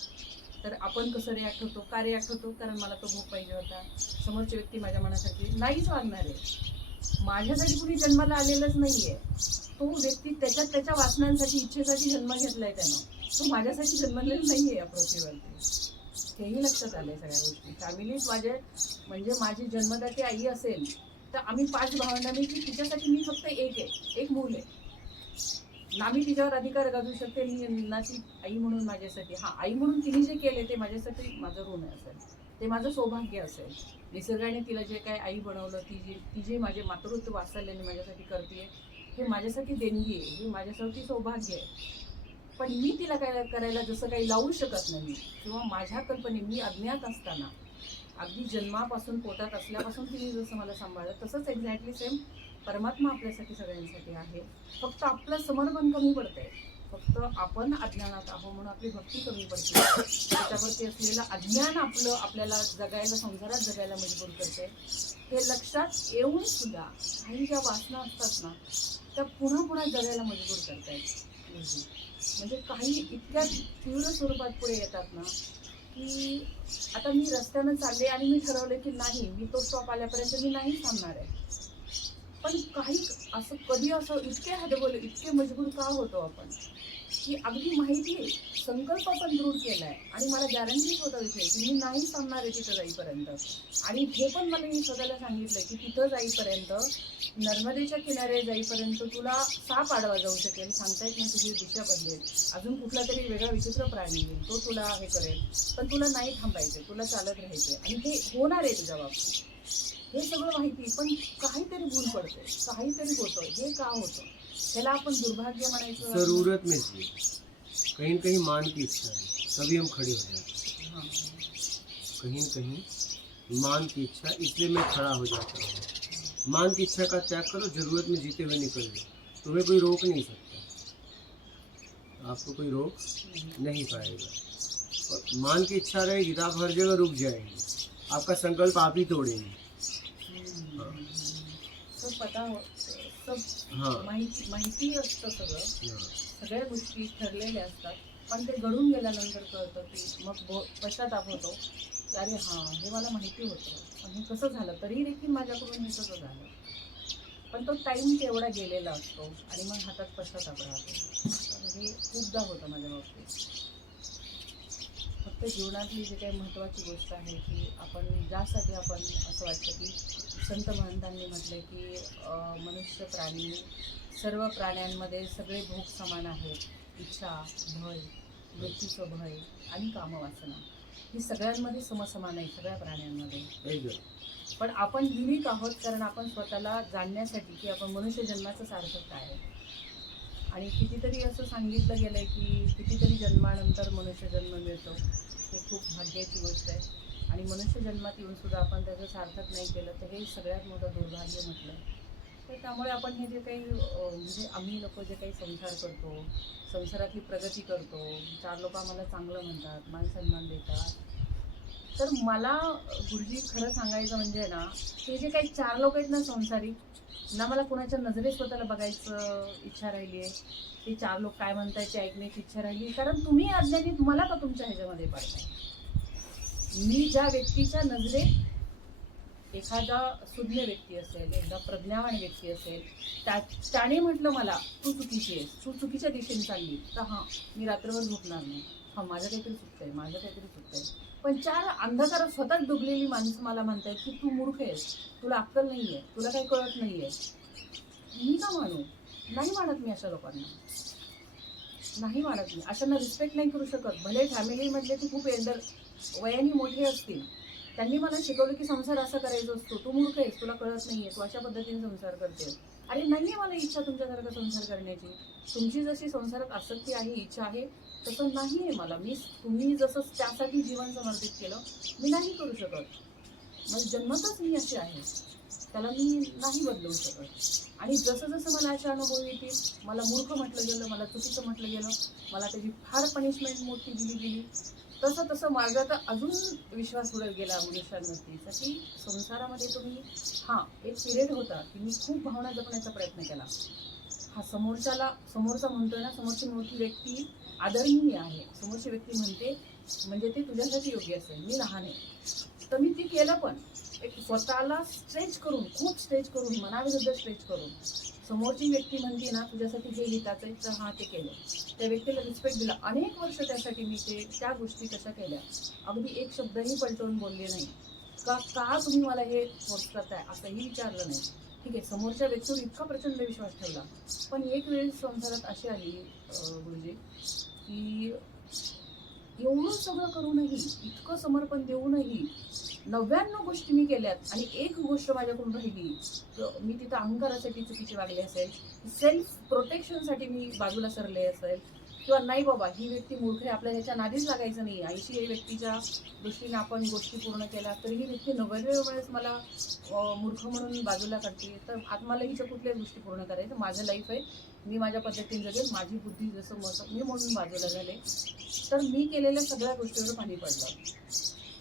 तर आपण कसं रिॲक्ट होतो, का रिॲक्ट होतो, कारण मला तो भोग पाहिजे होता, समोरची व्यक्ती माझ्या मनासाठी नाहीच वागणार आहे, माझ्यासाठी कुणी जन्माला आलेलंच नाही आहे, तो व्यक्ती त्याच्या वासनांसाठी इच्छेसाठी जन्म घेतलाय त्यानं, तो माझ्यासाठी जन्मलेला नाही आहे या पृथ्वीवरती. हेही लक्षात आलंय सगळ्या गोष्टी. फॅमिलीत म्हणजे माझी जन्मदाती आई असेल तर आम्ही 5 भावंडांपैकी तिच्यासाठी मी फक्त एक मूल आहे ना, मी तिच्यावर अधिकार गाजू शकते ना ती आई म्हणून माझ्यासाठी. आई म्हणून तिने जे केले ते माझ्यासाठी माझं ऋण असेल, ते माझं सौभाग्य असेल. निसर्गाने तिला जे काय आई बनवलं, ती जे माझे मातृत्व वात्सल्याने माझ्यासाठी करते, हे माझ्यासाठी देणगी आहे, हे माझ्यासाठी सौभाग्य आहे. पण मी तिला काय करायला जसं काही लावू शकत नाही, किंवा माझ्या कल्पने मी अज्ञात असताना अगदी जन्मापासून पोटात असल्यापासून तिने जसं मला सांभाळलं, तसंच एक्झॅक्टली सेम परमात्मा आपल्यासाठी सगळ्यांसाठी आहे. फक्त आपलं समर्पण कमी पडतंय, फक्त आपण अज्ञानात आहो म्हणून आपली भक्ती कमी पडते. त्याच्यावरती असलेलं अज्ञान आपल्याला जगायला, संसारात जगायला मजबूर करते. हे लक्षात येऊन सुद्धा काही ज्या वासना असतात ना, त्या पुन्हा पुन्हा जगायला मजबूर करतायत. म्हणजे काही इतक्या तीव्र स्वरूपात पुढे येतात ना, की आता मी रस्त्यानं चालले आणि मी ठरवलं की नाही, मी तो स्टॉप आल्यापर्यंत मी नाही थांबणार आहे. पण काही असं कधी असं इतके हदबोले, इतके मजबूर का होतो आपण, की अगदी माहिती आहे, संकल्प पण दृढ केलाय आणि मला गॅरंटीच होता विषय की मी नाही थांबणार आहे तिथं जाईपर्यंत. आणि हे पण मला मी स्वतःला सांगितलंय की तिथं जाईपर्यंत, नर्मदेच्या किनारे जाईपर्यंत तुला साप आडवा जाऊ शकेल, सांगता येत नाही, तुझी दिशा बदलेल, अजून कुठला तरी वेगळा विचित्र प्राणी येईल, तो तुला हे करेल, पण तुला नाही थांबायचे, तुला चालत राहायचे. आणि हे होणार आहे तुझ्या बाबतीत, हे सगळं माहिती. पण काहीतरी भूल पडते, काहीतरी होतं. हे का होतं, त्याला आपण दुर्भाग्य म्हणायचं. जरूरत में थी, कहीं न कहीं मान की इच्छा है, तभी हम खड़े हो जाते हैं. हाँ, कहीं न कहीं मान की इच्छा, इसलिए मैं खड़ा हो जाता हूँ. मान की इच्छा का त्याग करो, जरूरत में जीते हुए निकल जाओ. तुम्हें कोई रोक नहीं सकता, आपको कोई रोक नहीं पाएगा. और मान की इच्छा रहेगी तो आप हर जगह रुक जाएंगे, आपका संकल्प आप ही तोड़ेंगे. सब पता हो, सब हाँ. माहिती असतं सगळं, हाँ. सगळ्या गोष्टी ठरलेल्या असतात. पण ते घडून गेल्यानंतर कळतं की मग पश्चाताप होतो की अरे हां, हे मला माहिती होतं, पण हे कसं झालं, तरी देखील माझ्याकडून हे कसं झालं. पण तो टाईम तेवढा गेलेला असतो आणि मग हातात पश्चाताप राहतो. तर हे खूपदा होतं माझ्या बाबतीत. फक्त जीवनातली जी काही महत्त्वाची गोष्ट आहे की आपण ज्यासाठी आपण असं वाटतं की संत महंतांनी म्हटलं की मनुष्य, प्राणी, सर्व प्राण्यांमध्ये सगळे भोग समान आहेत. इच्छा, भय, मृत्यूचं भय आणि कामवासना ही सगळ्यांमध्ये समसमान आहे, सगळ्या प्राण्यांमध्ये. एकदम. पण आपण युनिक आहोत, कारण आपण स्वतःला जाणण्यासाठी की आपण मनुष्य जन्माचं सार्थक काय आहे. आणि कितीतरी असं सांगितलं गेलं आहे की कितीतरी जन्मानंतर मनुष्य जन्म मिळतो, हे खूप भाग्याची गोष्ट आहे. आणि मनुष्य जन्मात येऊन सुद्धा आपण त्याचं सार्थक नाही केलं तर हे सगळ्यात मोठं दुर्भाग्य म्हटलं. तर त्यामुळे आपण हे जे काही म्हणजे आम्ही लोक जे काही संसार करतो, संसारातली प्रगती करतो, 4 लोक आम्हाला चांगलं म्हणतात, मान सन्मान देतात. तर मला गुरुजी खरं सांगायचं म्हणजे ना, ते जे काही 4 लोक आहेत ना संसारी, ना मला कुणाच्या नजरेत स्वतःला बघायचं इच्छा राहिली आहे, ते 4 लोक काय म्हणताय ते ऐकण्याची इच्छा राहिली. कारण तुम्ही अज्ञानी, तुम्हाला का तुमच्या ह्याच्यामध्ये पडताय. मी ज्या व्यक्तीच्या नजरेत एखादा सुज्ञ व्यक्ती असेल, एकदा प्रज्ञावान व्यक्ती असेल, त्याने म्हटलं मला तू चुकीची आहेस, तू चुकीच्या दिशेने चालली, तर हां, मी रात्रभर झोपणार नाही, हां माझं काहीतरी चुकतंय, माझं काहीतरी चुकतंय. पण 4 अंधकारात स्वतःच डुबलेली माणसं मला म्हणतायत की तू मूर्ख आहेस, तुला अक्कल नाही आहे, तुला काही कळत नाही आहे. मी का मानू? नाही मानत मी अशा लोकांना, नाही मानत मी. अशांना रिस्पेक्ट नाही करू शकत. भले फॅमिलीमधले ती खूप एल्डर वयाने मोठे असतील, त्यांनी मला शिकवलं की संसार असा करायचा असतो, तू मूर्ख आहेस, तुला कळत नाही आहे, तू अशा पद्धतीने संसार करते. अरे नाही आहे मला इच्छा तुमच्यासारखा संसार करण्याची. तुमची जशी संसारात आसक्ती आहे, इच्छा आहे, तसं नाही आहे मला. तुम्ही जसं त्यासाठी जीवन समर्पित केलं, मी नाही करू शकत. म्हणजे जन्मतच मी अशी आहे, त्याला मी नाही बदलवू शकत. आणि जसं जसं मला अशा अनुभव येतील, मला मूर्ख म्हटलं गेलं, मला चुकीचं म्हटलं गेलं, मला त्याची फार पनिशमेंट मोठी दिली गेली, तसं तसं माझा तर अजून विश्वास उडत गेला मनुष्यांवरती. की संसारामध्ये तुम्ही हां, एक पिरियड होता की मी खूप भावना जपण्याचा प्रयत्न केला. हा समोरचा म्हणतोय ना, समोरची मोठी व्यक्ती आदरणीय आहे, समोरची व्यक्ती म्हणते म्हणजे ते तुझ्यासाठी योग्य असेल, मी लहान आहे, तर मी ती केलं. पण एक स्वतःला स्ट्रेच करून, खूप स्ट्रेच करून, मनाविरुद्ध स्ट्रेच करून, समोरची व्यक्ती म्हणते ना तुझ्यासाठी हे हिताचं आहे, तर हां ते केलं. त्या व्यक्तीला रिस्पेक्ट दिला. अनेक वर्ष त्यासाठी मी त्या गोष्टी कशा केल्या, अगदी एक शब्दही पलटवून बोलले नाही. का तुम्ही मला हे फोर्स करताय असंही विचारलं नाही. ठीक आहे, समोरच्या व्यक्तीवर इतका प्रचंड विश्वास ठेवला. पण एक वेळ संसारात अशी आली गुरुजी की एवढं सगळं करूनही, इतकं समर्पण देऊनही 99 गोष्टी मी केल्यात आणि एक गोष्ट माझ्याकडून राहिली, तर मी तिथं अहंकारासाठी चुकीचे वागले असेल, सेल्फ प्रोटेक्शनसाठी मी बाजूला सरले असेल, किंवा नाही बाबा ही व्यक्ती मूर्ख आहे, आपल्या ह्याच्या नादीच लागायचं नाही, ऐशी या व्यक्तीच्या दृष्टीने आपण गोष्टी पूर्ण केल्या तर ही व्यक्ती 90 वेळेस मला मूर्ख म्हणून बाजूला काढते, तर आता मला हिच्या कुठल्याच गोष्टी पूर्ण करायचं, माझं लाईफ आहे, मी माझ्या पद्धतीने जगेल, माझी बुद्धी जसं मत मी म्हणून बाजूला झाले. तर मी केलेल्या सगळ्या गोष्टीवर पाणी पडलं.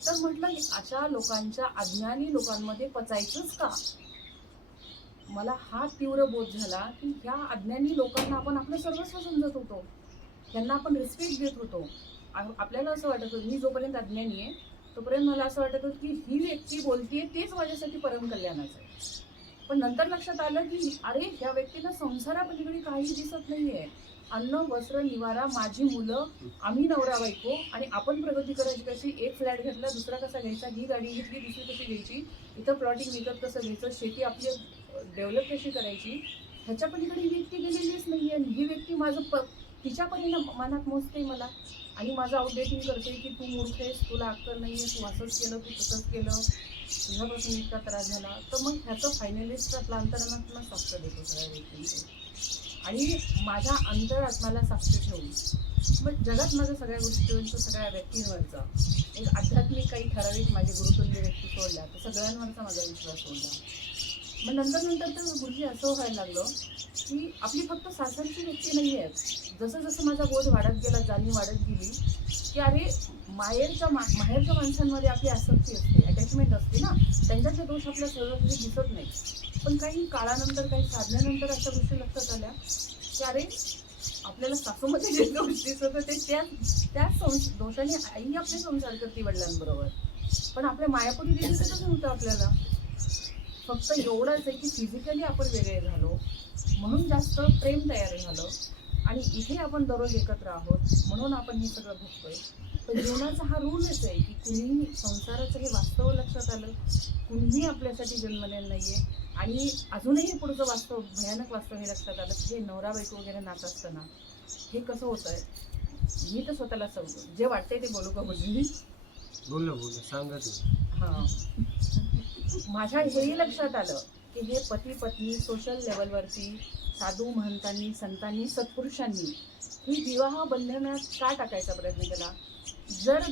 तर म्हटलं अशा लोकांच्या, अज्ञानी लोकांमध्ये पचायचंच का? मला हा तीव्र बोध झाला की ह्या अज्ञानी लोकांना आपण आपलं सर्वस्व समजत होतो, त्यांना आपण रिस्पेक्ट देत होतो. आपल्याला असं वाटत होतं, मी जोपर्यंत अज्ञानी आहे तोपर्यंत मला असं वाटत होतं की ही व्यक्ती बोलतीये तेच माझ्यासाठी परम कल्याणाचं आहे. पण नंतर लक्षात आलं की अरे ह्या व्यक्तीला संसारापलीकडे काही दिसत नाहीये. अन्न, वस्त्र, निवारा, माझी मुलं, आम्ही नवरा बायको, आणि आपण प्रगती करायची कशी, एक फ्लॅट घेतला दुसरा कसा घ्यायचा, ही गाडी घेतली दुसरी कशी घ्यायची, इथं प्लॉटिंग विकत कसं घ्यायचं, शेती आपली डेव्हलप कशी करायची, ह्याच्या पलीकडे ही व्यक्ती गेलेलीच नाहीये. ही व्यक्ती माझं तिच्या परीने मनात मोजते मला आणि माझं आउटडेटिंग करते की तू मूर्ख आहेस, तुला अक्कल नाहीये, तू असंच केलं, तू तसंच केलं, तुझ्यापासून इतका त्रास झाला. तर मग ह्याचं फायनलिस्टला अंतरात्मा साक्ष देतो सगळ्या व्यक्तींचे, आणि माझ्या अंतरात्म्याला साक्ष ठेवून मग जगात माझ्या सगळ्या गोष्टींचं, सगळ्या व्यक्तींवरचा एक आध्यात्मिक काही ठराविक माझे गुरुतुल्य व्यक्ती सोडल्या, तर सगळ्यांवरचा माझा विश्वास सोडला. मग नंतर तर गुरुजी असं व्हायला लागलं की आपली फक्त सासरची व्यक्ती नाही आहेत. जसं जसं माझा बोध वाढत गेला, जाणीव वाढत गेली की अरे माहेरच्या माणसांमध्ये आपली आसक्ती असते, अटॅचमेंट असते ना, त्यांच्यातले दोष आपल्या सहजासहजी दिसत नाही. पण काही काळानंतर, काही साधल्यानंतर अशा गोष्टी लक्षात आल्या की अरे आपल्याला सासूमध्ये जे दोष दिसत होते त्याच दोषाने आई आपले संसार करते वडिलांबरोबर, पण आपल्या मायापुरी दिसतच नव्हतं आपल्याला. फक्त एवढंच आहे की फिजिकली आपण वेगळे झालो म्हणून जास्त प्रेम तयार झालं, आणि इथे आपण दररोज एकत्र आहोत म्हणून आपण हे सगळं भोगतोय. पण जीवनाचा हा रूलच आहे की कुणीही, संसाराचं हे वास्तव लक्षात आलं, कुणीही आपल्यासाठी जन्मलेलं नाहीये. आणि अजूनही पुढचं वास्तव, भयानक वास्तव हे लक्षात आलं की हे नवरा बायको वगैरे नातं असतं ना, हे कसं होतंय. मी तर स्वतःला समजू, जे वाटतंय ते बोलू का बोलू? बोल सांगा तू. हां, माझ्या हेही लक्षात आलं की हे पती पत्नी सोशल लेवलवरती साधू महंतांनी, संतांनी, सत्पुरुषांनी ही विवाह बंधनात का टाकायचा प्रयत्न केला. जर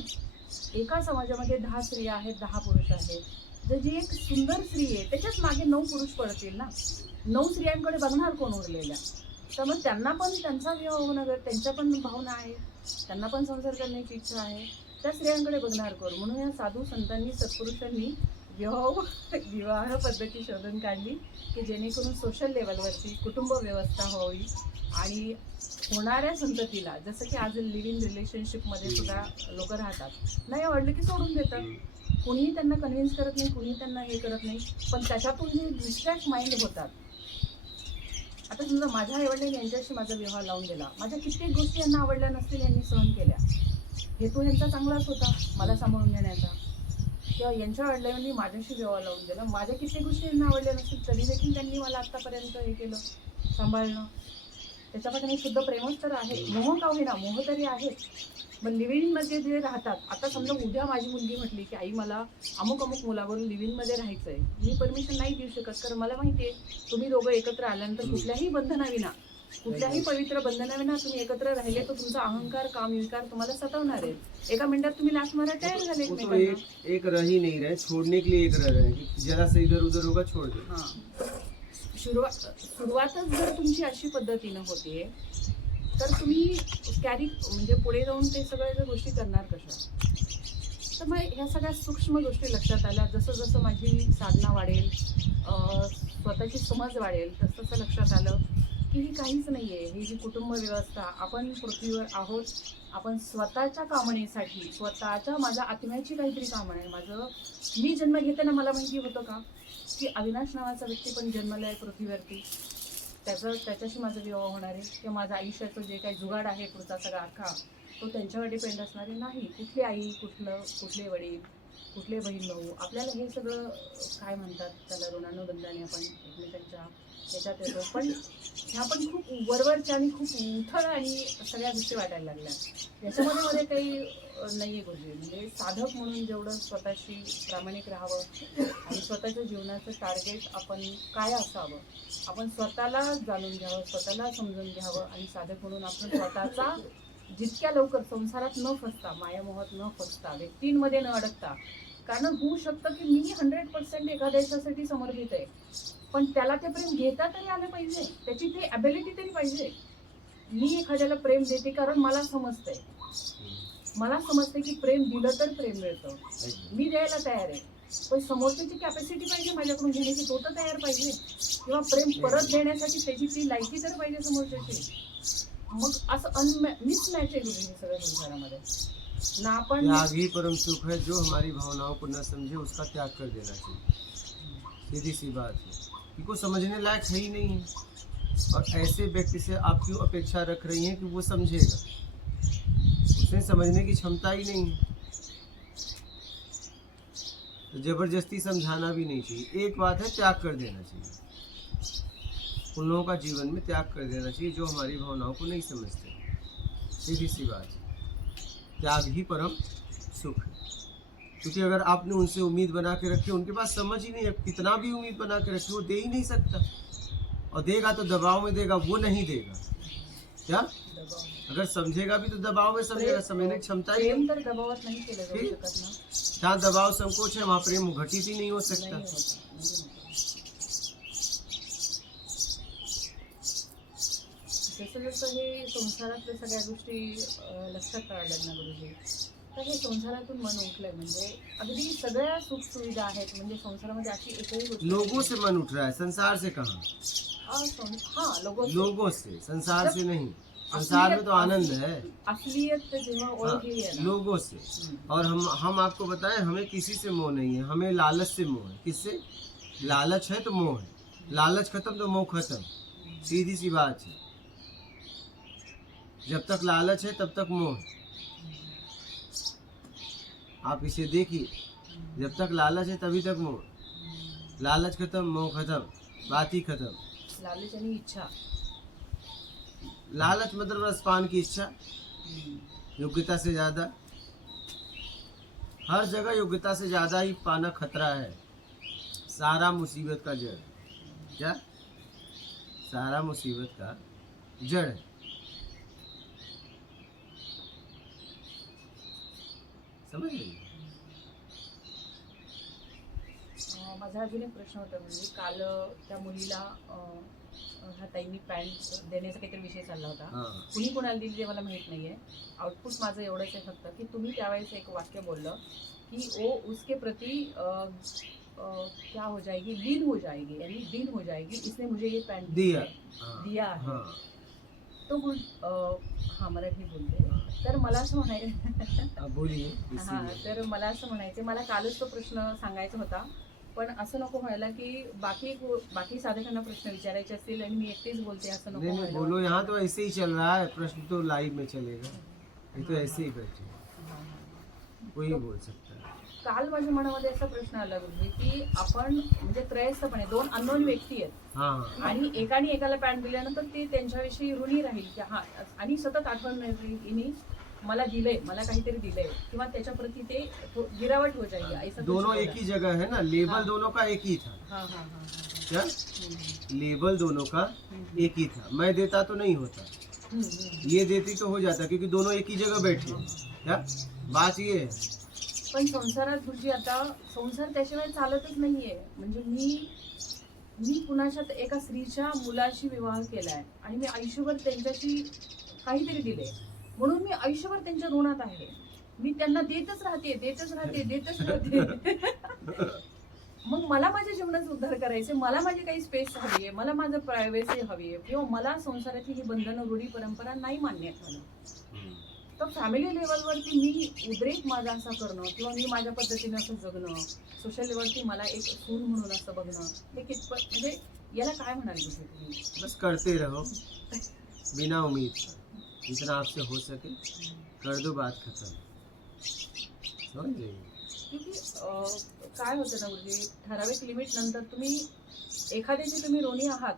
एका समाजामध्ये 10 स्त्रिया आहेत, 10 पुरुष आहेत, जर जी एक सुंदर स्त्री आहे त्याच्याच मागे 9 पुरुष पडतील ना, 9 स्त्रियांकडे बघणार कोण उरलेल्या. तर मग त्यांना पण त्यांचा विवाह होणार, त्यांच्या पण भावना आहेत, त्यांना पण संसार करण्याची इच्छा आहे, त्या स्त्रियांकडे बघणार कोण. म्हणून या साधू संतांनी, सत्पुरुषांनी विवाह पद्धती शोधून काढली की जेणेकरून सोशल लेवलवरती कुटुंब व्यवस्था व्हावी, आणि होणाऱ्या संततीला, जसं की आज लिव्ह इन रिलेशनशिपमध्ये सुद्धा लोक राहतात, नाही आवडलं की सोडून देतात, कुणीही त्यांना कन्व्हिन्स करत नाही, कुणीही त्यांना हे करत नाही, पण त्याच्यातून जे डिस्ट्रॅक्ट माइंड होतात. आता समजा माझ्या आईवडिलांनी यांच्याशी माझा विवाह लावून दिला, माझ्या कित्येक गोष्टी यांना आवडल्या नसतील, यांनी सहन केल्या, हेतू यांचा चांगलाच होता मला सांभाळून घेण्याचा, किंवा यांच्या वडिलांनी माझ्याशी विवाह लावून दिला, माझ्या कित्येक गोष्टी यांना आवडल्या नसतील तरी देखील त्यांनी मला आत्तापर्यंत हे केलं, सांभाळणं. त्याच्यापासून शुद्ध प्रेमच तर आहे, मोह का होईना, मोह तरी आहेत. मग लिव्हिंगमध्ये जे राहतात, आता समजा उद्या माझी मुलगी म्हटली की आई मला अमुक मुलाबरोबर लिव्हिंगमध्ये राहायचं आहे, मी परमिशन नाही देऊ शकत, कारण मला माहिती आहे तुम्ही दोघं एकत्र आल्यानंतर कुठल्याही बंधनाविना, कुठल्याही पवित्र बंधनाविना तुम्ही एकत्र राहिले तर तुमचा अहंकार, काम, विकार तुम्हाला सतावणार आहे. एका मिनिटात तुम्ही लाच मारा तयार झाले वो तो एक रह ही नहीं रहे, छोड़ने के लिए एक रह रहे हैं कि जरा से इधर उधर होगा छोड़ दे. हां, सुरुवातच जर तुमची अशी पद्धतीनं होते तर तुम्ही कॅरी, म्हणजे पुढे जाऊन ते सगळ्या गोष्टी करणार कशा. तर मग ह्या सगळ्या सूक्ष्म गोष्टी लक्षात आल्या. जसं जसं माझी साधना वाढेल, स्वतःची समज वाढेल, तसं लक्षात आलं की ही काहीच नाही आहे. ही जी कुटुंब व्यवस्था, आपण पृथ्वीवर आहोत, आपण स्वतःच्या कामणीसाठी, स्वतःच्या, माझ्या आत्म्याची काहीतरी कामण आहे. माझं मी जन्म घेताना मला माहिती होतं का की अविनाश नावाचा व्यक्ती पण जन्मला आहे पृथ्वीवरती, त्याच्याशी माझा विवाह होणार आहे, किंवा माझं आयुष्याचं जे काही जुगाड आहे पुढचा सगळा अख्खा तो त्यांच्यावर डिपेंड असणार आहे. नाही, कुठली आई, कुठले वडील, कुठले बहीण भाऊ, आपल्याला हे सगळं काय म्हणतात त्याला, ऋणानुबंधाने आपण एकमेकांच्या त्याच्यात येतो. पण ह्या पण खूप वरवरच्या आणि खूप उथळ आणि सगळ्या गोष्टी वाटायला लागल्या. याच्यामध्ये मध्ये काही नाही आहे गुरुजी. म्हणजे साधक म्हणून जेवढं स्वतःशी प्रामाणिक राहावं आणि स्वतःच्या जीवनाचं टार्गेट आपण काय असावं, आपण स्वतःला जाणून घ्यावं, स्वतःला समजून घ्यावं आणि साधक म्हणून आपण स्वतःचा जितक्या लवकर संसारात न फसता, मायामोहात न फसता, व्यक्तींमध्ये न अडकता. कारण होऊ शकतं की मी 100% एखाद्याच्यासाठी समर्पित आहे, पण त्याला ते प्रेम घेता तरी आलं पाहिजे, त्याची ती ॲबिलिटी तरी पाहिजे. मी एखाद्याला प्रेम देते कारण मला समजतंय की प्रेम दिलं तर प्रेम मिळतं, मी द्यायला तयार आहे. पण समोरच्याची कॅपॅसिटी पाहिजे माझ्याकडून घेण्याची, तो तर तयार पाहिजे. किंवा प्रेम परत देण्यासाठी त्याची ती लायकी तर पाहिजे समोरच्याची. मग असं मिसमॅच आहे गुरुजी हे सगळ्या संसारामध्ये ना. आपण त्याग ही परम सुख है, जो हमारी भावनाओं को न समझे उसका त्याग कर देना चाहिए। सीधी सी बात है, क्योंकि समझने लायक है ही नहीं है, और ऐसे व्यक्ति से आप क्यों अपेक्षा रख रही हैं कि वो समझेगा? उसे समझने की क्षमता ही नहीं है, तो जबरदस्ती समझाना भी नहीं चाहिए। एक बात है, त्याग कर देना चाहिए। उन लोगों का जीवन में त्याग कर देना चाहिए जो हमारी भावनाओं को नहीं समझते। सीधी सी बात है, त्याग ही परम सुख है। क्योंकि अगर आपने उनसे उम्मीद बना के रखी, उनके पास समझ ही नहीं है, कितना भी उम्मीद बना के रखी वो दे ही नहीं सकता, और देगा तो दबाव में देगा, वो नहीं देगा। क्या अगर समझेगा भी तो दबाव में समझेगा, समझने की क्षमता ही प्रेम नहीं। तर दबावात नाही केलं जाऊ शकत ना. जहाँ दबाव संकोच है वहाँ प्रेम घटित ही नहीं हो सकता। नाही होत. जसं जसं हे संसारातल्या सगळ्या गोष्टी लक्षात आल्या ना गुरुजी, तर हे संसारातून मन उठलंय. म्हणजे अगदी सगळ्या सुखसुविधा आहेत. म्हणजे संसारामध्ये अशी एकही गोष्ट लोगों से मन उठ रहा है, संसार से कहाँ? लोगों से, संसार से नहीं। संसार में तो आनंद है, असलियत जेव्हा ओळखली आहे ना, लोगों से। और हम आपको बताएं, हमें किसी से मोह नहीं है, हमें लालच से मोह है। किससे? लालच है तो मोह है, लालच खत्म तो मोह खत्म। सीधी सी बात है, जब तक लालच है तब तक मोह। आप इसे देखिए, जब तक लालच है तभी तक मोह। लालच खत्म, मोह खत्म, बात ही खत्म। लालच आणि इच्छा. लालच मतलब रसपान की इच्छा, योग्यता से ज्यादा। हर जगह योग्यता से ज्यादा ही पाना खतरा है। सारा मुसीबत का जड़। क्या? सारा मुसीबत का जड़ है। समझ रही? माझा अजून एक प्रश्न होता. म्हणजे काल त्या मुलीला ह्या ताईंनी पॅन्ट देण्याचा काहीतरी विषय चालला होता. कुणी कोणाला दिली ते मला माहित नाहीये. आउटपुट माझं एवढंच आहे फक्त की तुम्ही त्यावेळेस एक वाक्य बोललं की वो उसके प्रति क्या हो जाएगी, लीन हो जाएगी, यानी दीन हो जाएगी, इसने मुझे ये पैंट दिया है. तो हा मराठी बोलते. तर मला असं म्हणायचं बोलिए. हा, तर मला असं म्हणायचं, मला कालच तो प्रश्न सांगायचा होता, पण असं नको व्हायला की बाकी साधकांना प्रश्न विचारायचे असतील आणि मी एकटीच बोलते, असं नको नहीं व्हायला. बोलो, यहाँ तो ऐसे ही चल रहा है, प्रश्न तो लाइव में चलेगा, ये तो ऐसे ही बैठे, कोई बोल सकता है. काल माझ्या मनामध्ये असा प्रश्न आला गुरुजी की आपण म्हणजे त्रयस्थपणे दोन अननोन व्यक्ती आहेत आणि एकाने एकाला पॅन्ट दिल्यानंतर ते त्यांच्याविषयी ऋणी राहील की हा, आणि सतत आठवण राहील की मला दिलंय, मला काहीतरी दिलंय, किंवा त्याच्या प्रती ते गिरावट हो जाएगी. ऐसा दोनों एक ही जगह है ना, लेबल दोनों का एक ही था. हाँ हाँ हाँ. क्या? लेबल दोनों का एक ही था. मैं देता तो नहीं होता, ये देती तो हो जाता, क्योंकि दोनों एक ही जगह बैठे. क्या बात ये है. पण संसारात गुरुजी आता संसार त्याशिवाय चालतच नाहीये. म्हणजे मी कुणाच्या एका स्त्रीच्या मुलाशी विवाह केलाय आणि मी आयुष्यभर त्यांच्याशी काहीतरी दिले, म्हणून मी आयुष्यभर त्यांच्या ऋणात आहे. मी त्यांना देतच राहते. मग मला माझ्या जीवनाचा उद्धार करायचे, मला माझी काही स्पेस हवी आहे, मला माझं प्रायव्हसी हवी आहे, किंवा मला संसाराची ही बंधनं, रूढी, परंपरा नाही मान्य आहेत मला. तर फॅमिली लेवलवरती मी उद्रेक माझा असा करणं किंवा मी माझ्या पद्धतीने असं जगणं, सोशल लेवलवरती मला एक सून म्हणून असं बघणं, हे कितपत, म्हणजे याला काय म्हणाल तुम्ही? बस करते रहो बिना उम्मीद, जितना आपसे हो सके कर दो, बात खत्म. समझ रही? क्योंकि काय होतं ना गुरुजी, ठराविक लिमिट नंतर तुम्ही एखाद्याची तुम्ही ऋणी आहात,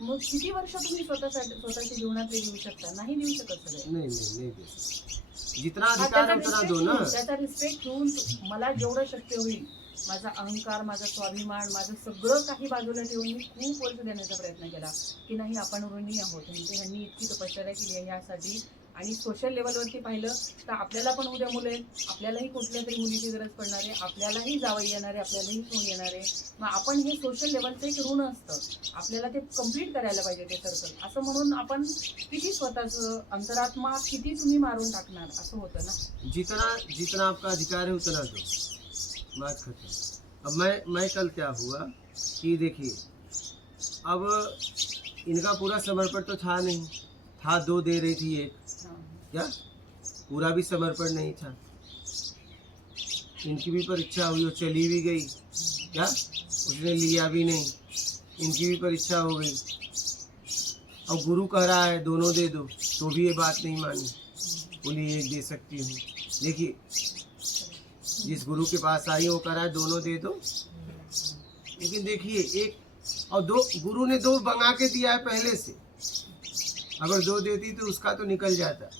मग किती वर्ष तुम्ही स्वतःच्या जीवनातले देऊ शकता? नाही देऊ शकत सगळे. नहीं नहीं नहीं दे सकते. जितना हा, अधिकार त्याचा है उतना रिस्पेक्ट दो ना. घेऊन, त्याचा रिस्पेक्ट घेऊन मला जेवढं शक्य होईल, माझा अहंकार, माझा स्वाभिमान, माझं सगळं काही बाजूला ठेवून मी खूप वर्ष देण्याचा प्रयत्न केला की नाही आपण ऋणी आहोत. म्हणजे ह्यांनी इतकी तपश्चर्या केली आहे यासाठी. आणि सोशल लेवलवरती पाहिलं तर आपल्याला पण उद्या मुलं आहेत, आपल्यालाही कुठल्या तरी मुलीची गरज पडणार आहे, आपल्यालाही जावई येणार आहे, आपल्यालाही सून येणार आहे. मग आपण हे सोशल लेवलचं एक ऋण असतं, आपल्याला ते कम्प्लीट करायला पाहिजे ते सर्कल. असं म्हणून आपण किती स्वतःचं अंतरात्मा किती तुम्ही मारून टाकणार, असं होतं ना. जितना जितना आपका अधिकार है उतना दो, बात खत्म. अब मैं कल क्या हुआ कि देखिए, अब इनका पूरा समर्पण तो था नहीं, था 2 दे रही थी एक, क्या पूरा भी समर्पण नहीं था. इनकी भी परीक्षा हुई, वो चली भी गई, क्या उसने लिया भी नहीं, इनकी भी परीक्षा हो गई. और गुरु कह रहा है दोनों दे दो, तो भी ये बात नहीं मानी, बोली एक दे सकती हूँ. देखिए जिस गुरु के पास आई वो कह रहा है दोनों दे दो, लेकिन देखिए एक और 2 गुरु ने 2 मंगा के दिया है पहले से. अगर 2 देती तो उसका तो निकल जाता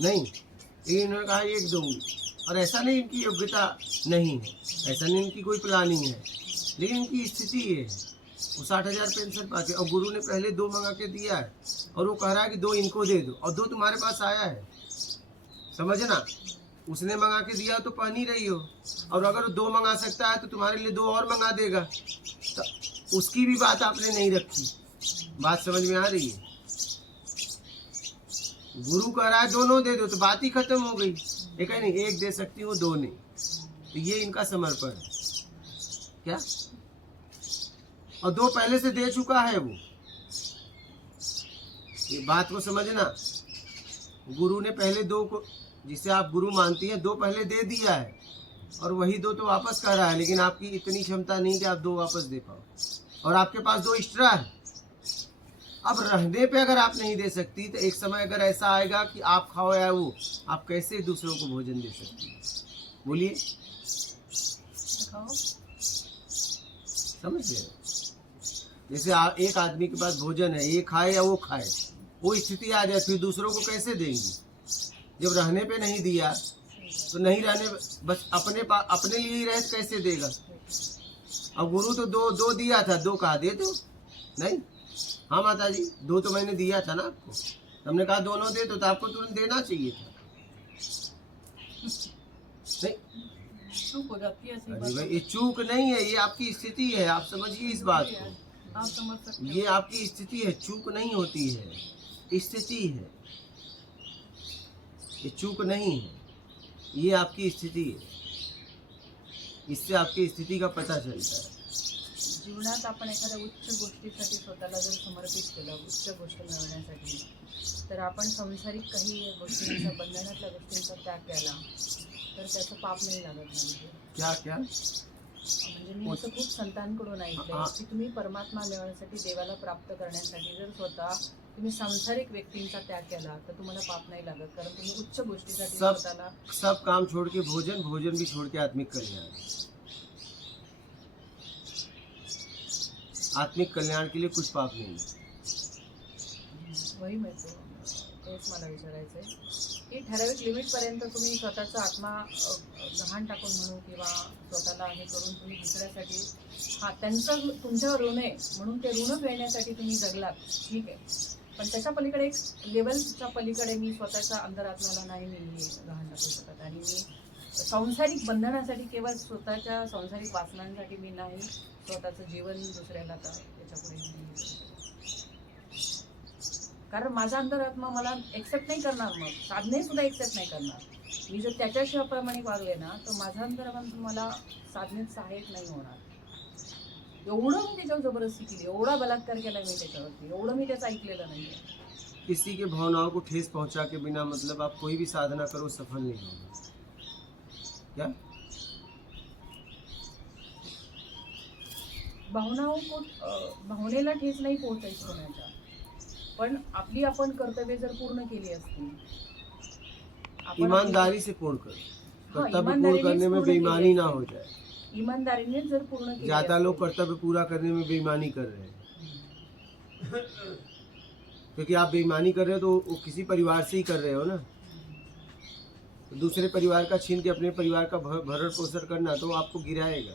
नहीं, लेकिन इन्होंने कहा 1 दूंगी. और ऐसा नहीं इनकी योग्यता नहीं है, ऐसा नहीं इनकी कोई प्लानिंग है, लेकिन इनकी स्थिति ये है. वो 60,000 पेंशन पाते और गुरु ने पहले 2 मंगा के दिया है और वो कह रहा है कि 2 इनको दे दो और 2 तुम्हारे पास आया है. समझना, उसने मंगा के दिया तो पहन ही रही हो, और अगर 2 मंगा सकता है तो तुम्हारे लिए 2 और मंगा देगा. तो उसकी भी बात आपने नहीं रखी. बात समझ में आ रही है? गुरु कह रहा है दोनों दे दो, तो बात ही खत्म हो गई. एक है नहीं, 1 दे सकती हूँ 2 नहीं. तो ये इनका समर्पण है क्या. और 2 पहले से दे चुका है वो. ये बात को समझना, गुरु ने पहले 2 को, जिसे आप गुरु मानती हैं, 2 पहले दे दिया है और वही 2 तो वापस कर रहा है. लेकिन आपकी इतनी क्षमता नहीं कि आप 2 वापस दे पाओ, और आपके पास 2 एक्स्ट्रा है. अब रहने पे अगर आप नहीं दे सकती तो एक समय अगर ऐसा आएगा कि आप खाओ या वो, आप कैसे दूसरों को भोजन दे सकती हैं? बोलिए, समझ रहे? जैसे एक आदमी के पास भोजन है, ये खाए या वो खाए, वो स्थिति आ जाए, फिर दूसरों को कैसे देंगी? जब रहने पे नहीं दिया तो नहीं रहने, बस अपने लिए ही रहे तो कैसे देगा? अब गुरु तो 2 दिया था, 2 कहा दे दो. नहीं, हाँ माता जी 2 तो मैंने दिया था ना आपको, हमने कहा दोनों दे दो, तो आपको तुरंत देना चाहिए था. नहीं, चूक हो जाती है ऐसी अरे बात. भाई ये चूक नहीं है, ये आपकी स्थिति है, आप समझिए इस बात को. आप समझ सकते हो. ये आपकी स्थिति है, चूक नहीं होती है, स्थिति है. ये चूक नहीं है, ये आपकी स्थिति है. इससे आपकी स्थिति का पता चलता है. जीवनात आपण एखाद्या उच्च गोष्टीसाठी स्वतःला जर समर्पित केलं, उच्च गोष्ट मिळवण्यासाठी, तर आपण सांसारिक काही गोष्टींचा, बंधनातल्या गोष्टींचा त्याग केला तर त्याचं पाप नाही लागत. म्हणजे क्या क्या म्हणजे मी असं खूप संतांकडून ऐकलंय की तुम्ही परमात्मा मिळवण्यासाठी, देवाला प्राप्त करण्यासाठी जर स्वतः तुम्ही सांसारिक व्यक्तींचा त्याग केला तर तुम्हाला पाप नाही लागत, कारण तुम्ही उच्च गोष्टीसाठी स्वतःला. सब काम छोड़ के भोजन, भोजन भी छोड़ के आत्मिक कल्याण. आत्मिक कल्याण के लिए कुछ पाप नहीं है. वही मिळतो. तेच मला विचारायचं आहे की ठराविक लिमिटपर्यंत तुम्ही स्वतःचा आत्मा गहाण टाकून म्हणू किंवा स्वतःला हे करून तुम्ही दुसऱ्यासाठी, हा त्यांचं तुमच्यावर ऋण आहे म्हणून ते ऋण फेडण्यासाठी तुम्ही जगलात, ठीक आहे. पण त्याच्या पलीकडे एक लेवलच्या पलीकडे मी स्वतःच्या अंतरात्म्याला नाही मी गहाण टाकू शकत. आणि मी सांसारिक बंधनासाठी, केवळ स्वतःच्या सांसारिक वासनांसाठी मी नाही स्वतःचं जीवन दुसऱ्याला त्याच्यापुढे. कारण माझा अंतरात्मा मला एक्सेप्ट नाही करणार, मग साधने सुद्धा एक्सेप्ट नाही करणार. मी जर त्याच्याशिवाय प्रमाणिक वागले ना तर माझा अंतरात्मा मला साधनेत सहाय्यक नाही होणार. एवढं मी त्याच्यावर जबरदस्ती केली, एवढा बलात्कार केला मी त्याच्यावरती, एवढं मी त्याचं ऐकलेलं नाही. किसी के भावनाओं को ठेस पहुंचा के बिना मतलब आप कोई भी साधना करो सफल नहीं होगा. क्या भावनेला ठेच नाही पोहोचायची कोणाच्या, पण आपली आपण कर्तव्य जर पूर्ण केली असती, ईमानदारी से पूर्ण करो, कर्तव्य पूर्ण करने में बेईमानी ना हो जाए. ईमानदारीने जर पूर्ण केली ज्यादा असेल, लोग कर्तव्य पूरा करने में बेईमानी कर रहे हैं, क्योंकि आप बेईमानी कर रहे हो तो वो किसी परिवार से ही कर रहे हो ना। तो दूसरे परिवार का छीन के अपने परिवार का भरण पोषण करना तो आपको गिराएगा,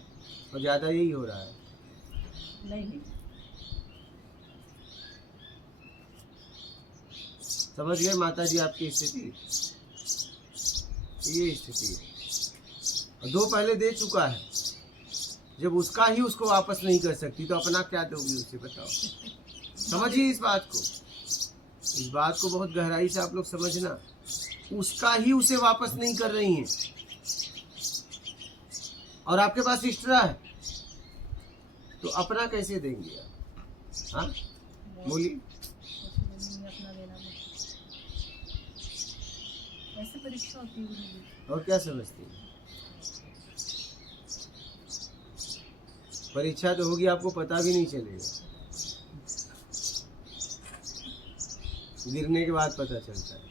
और ज्यादा यही हो रहा है। नहीं समझ गए माता जी आपकी स्थिति? ये स्थिति है, और 2 पहले दे चुका है, जब उसका ही उसको वापस नहीं कर सकती तो अपना क्या दोगी उसे, बताओ। समझिए इस बात को, इस बात को बहुत गहराई से आप लोग समझना। उसका ही उसे वापस नहीं कर रही हैं, और आपके पास एक्स्ट्रा है तो अपना कैसे देंगे आप? हाँ बोलिए। अपना देना नहीं। ऐसे परीक्षा होती है। और क्या समझती हैं? परीक्षा तो होगी, आपको पता भी नहीं चलेगा, गिरने के बाद पता चलता है।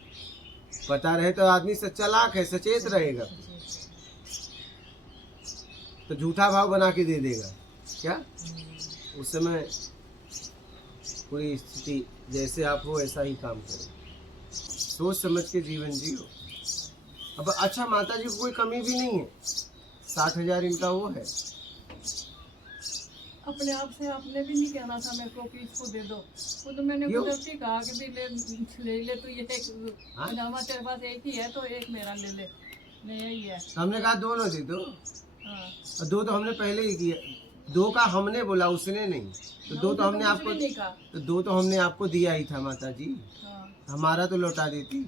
पता रहे तो आदमी चालाक है, सचेत रहेगा, तो झूठा भाव बना के दे देगा। क्या उस समय पूरी स्थिति जैसे आप हो ऐसा ही काम करो, सोच समझ के जीवन जियो। अब अच्छा, माता जी को कोई कमी भी नहीं है, 60,000 इनका वो है। अपने आप से आपने भी नहीं कहना था मेरे को कि इसको दे दो, वो तो मैंने क्यों? कुदरती कहा कि भी ले तो ये एक हाँ? पजामा तेरे पास एक ही है तो एक मेरा ले ले, नहीं यही है। तो हमने कहा दोनों दे दो, हाँ। और 2 तो हमने पहले ही किया, 2 का हमने बोला, उसने नहीं। तो 2 तो हमने आपको, नहीं कहा। तो 2 तो हमने आपको दिया ही था माता जी, हाँ, हमारा तो लौटा देती।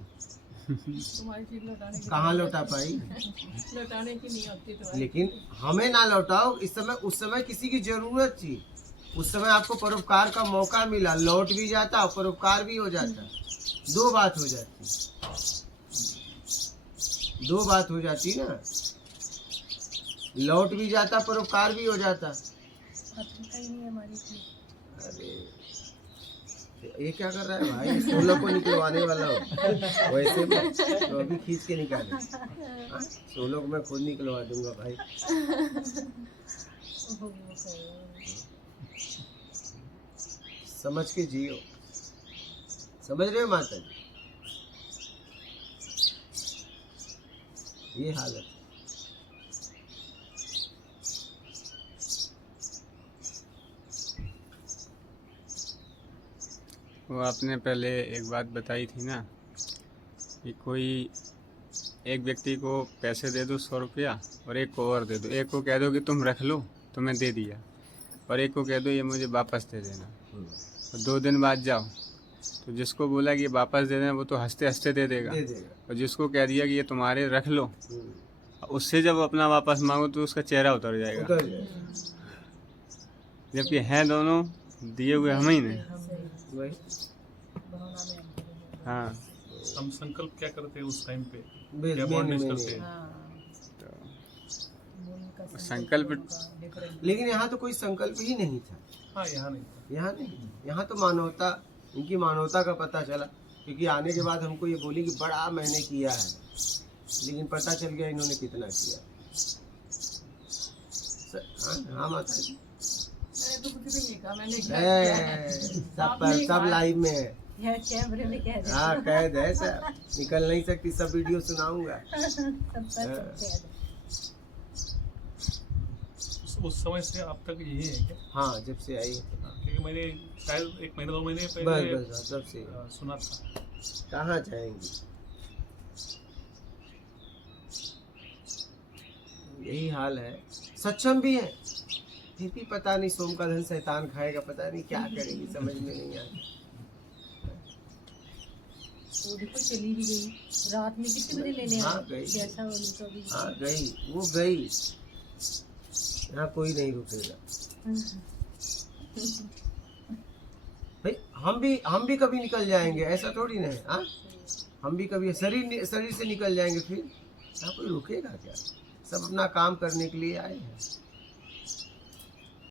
तुम्हारी चीज लौटाने की कहाँ लौटा पाई? लौटाने की नहीं होती तुम्हारी। लेकिन हमें ना लौटाओ, इस समय उस समय किसी की जरूरत थी, उस समय आपको परोपकार का मौका मिला, लौट भी जाता और परोपकार भी हो जाता, 2 बात हो जाती, 2 बात हो जाती ना, लौट भी जाता, परोपकार भी हो जाता। पत्रिका ही नहीं हमारी थी। अरे ये क्या कर रहा है भाई? 16 को निकलवाने वाला हो वैसे में, तो अभी खींच के निकाले। 16 को मैं खुद निकलवा दूंगा भाई। समझ के जियो, समझ रहे हो माता जी? ये हालत। वो आपने पहले एक बात बताई थी ना कि कोई एक व्यक्ति को पैसे दे दो 100 रुपया और एक को और दे दो, एक को कह दो कि तुम रख लो तो मैं दे दिया, और एक को कह दो ये मुझे वापस दे देना, और 2 दिन बाद जाओ तो जिसको बोला कि ये वापस दे देना वो तो हंसते हंसते दे देगा, और जिसको कह दिया कि ये तुम्हारे रख लो, उससे जब अपना वापस मांगो तो उसका चेहरा उतर जाएगा, जबकि हैं दोनों दिए हुए हम ही ने। हाँ, हम संकल्प क्या करते हैं उस टाइम पे, बस क्या मैंने- बॉन्डेज मैंने- करते हैं। तो संकल्प, लेकिन यहाँ तो कोई संकल्प ही नहीं था। हाँ यहाँ नहीं था। यहाँ नहीं, यहाँ तो मानवता, इनकी मानवता का पता चला, क्योंकि आने के बाद हमको ये बोली कि बड़ा मैंने किया है, लेकिन पता चल गया इन्होंने कितना किया। हाँ माता जी, मैंने तो कुछ भी नहीं कहा, मैंने किया। सब लाइव में है। यह कैमरे में कह दे। हाँ कैद है सर, निकल नहीं सकती, सब वीडियो सुनाऊंगा। उस समय से अब तक यही है क्या? हाँ जब से आई, क्योंकि मैंने शायद 1 महीने 2 महीने बस पहले बस तब से सुना था। कहाँ जाएंगे, यही हाल है। सक्षम भी है, फिर भी पता नहीं सोम का धन शैतान खाएगा, पता नहीं क्या करेगी, समझ में नहीं आता। वो देखो चली भी गई, रात में कितने बजे लेने हाँ, आई? गई। कैसा हो तो भी। हाँ गई, वो गई, यहाँ कोई नहीं रुकेगा भाई। हम भी कभी निकल जाएंगे, ऐसा थोड़ी ना है। हाँ हम भी कभी शरीर से निकल जाएंगे, फिर यहाँ कोई रुकेगा क्या? सब अपना काम करने के लिए आए हैं।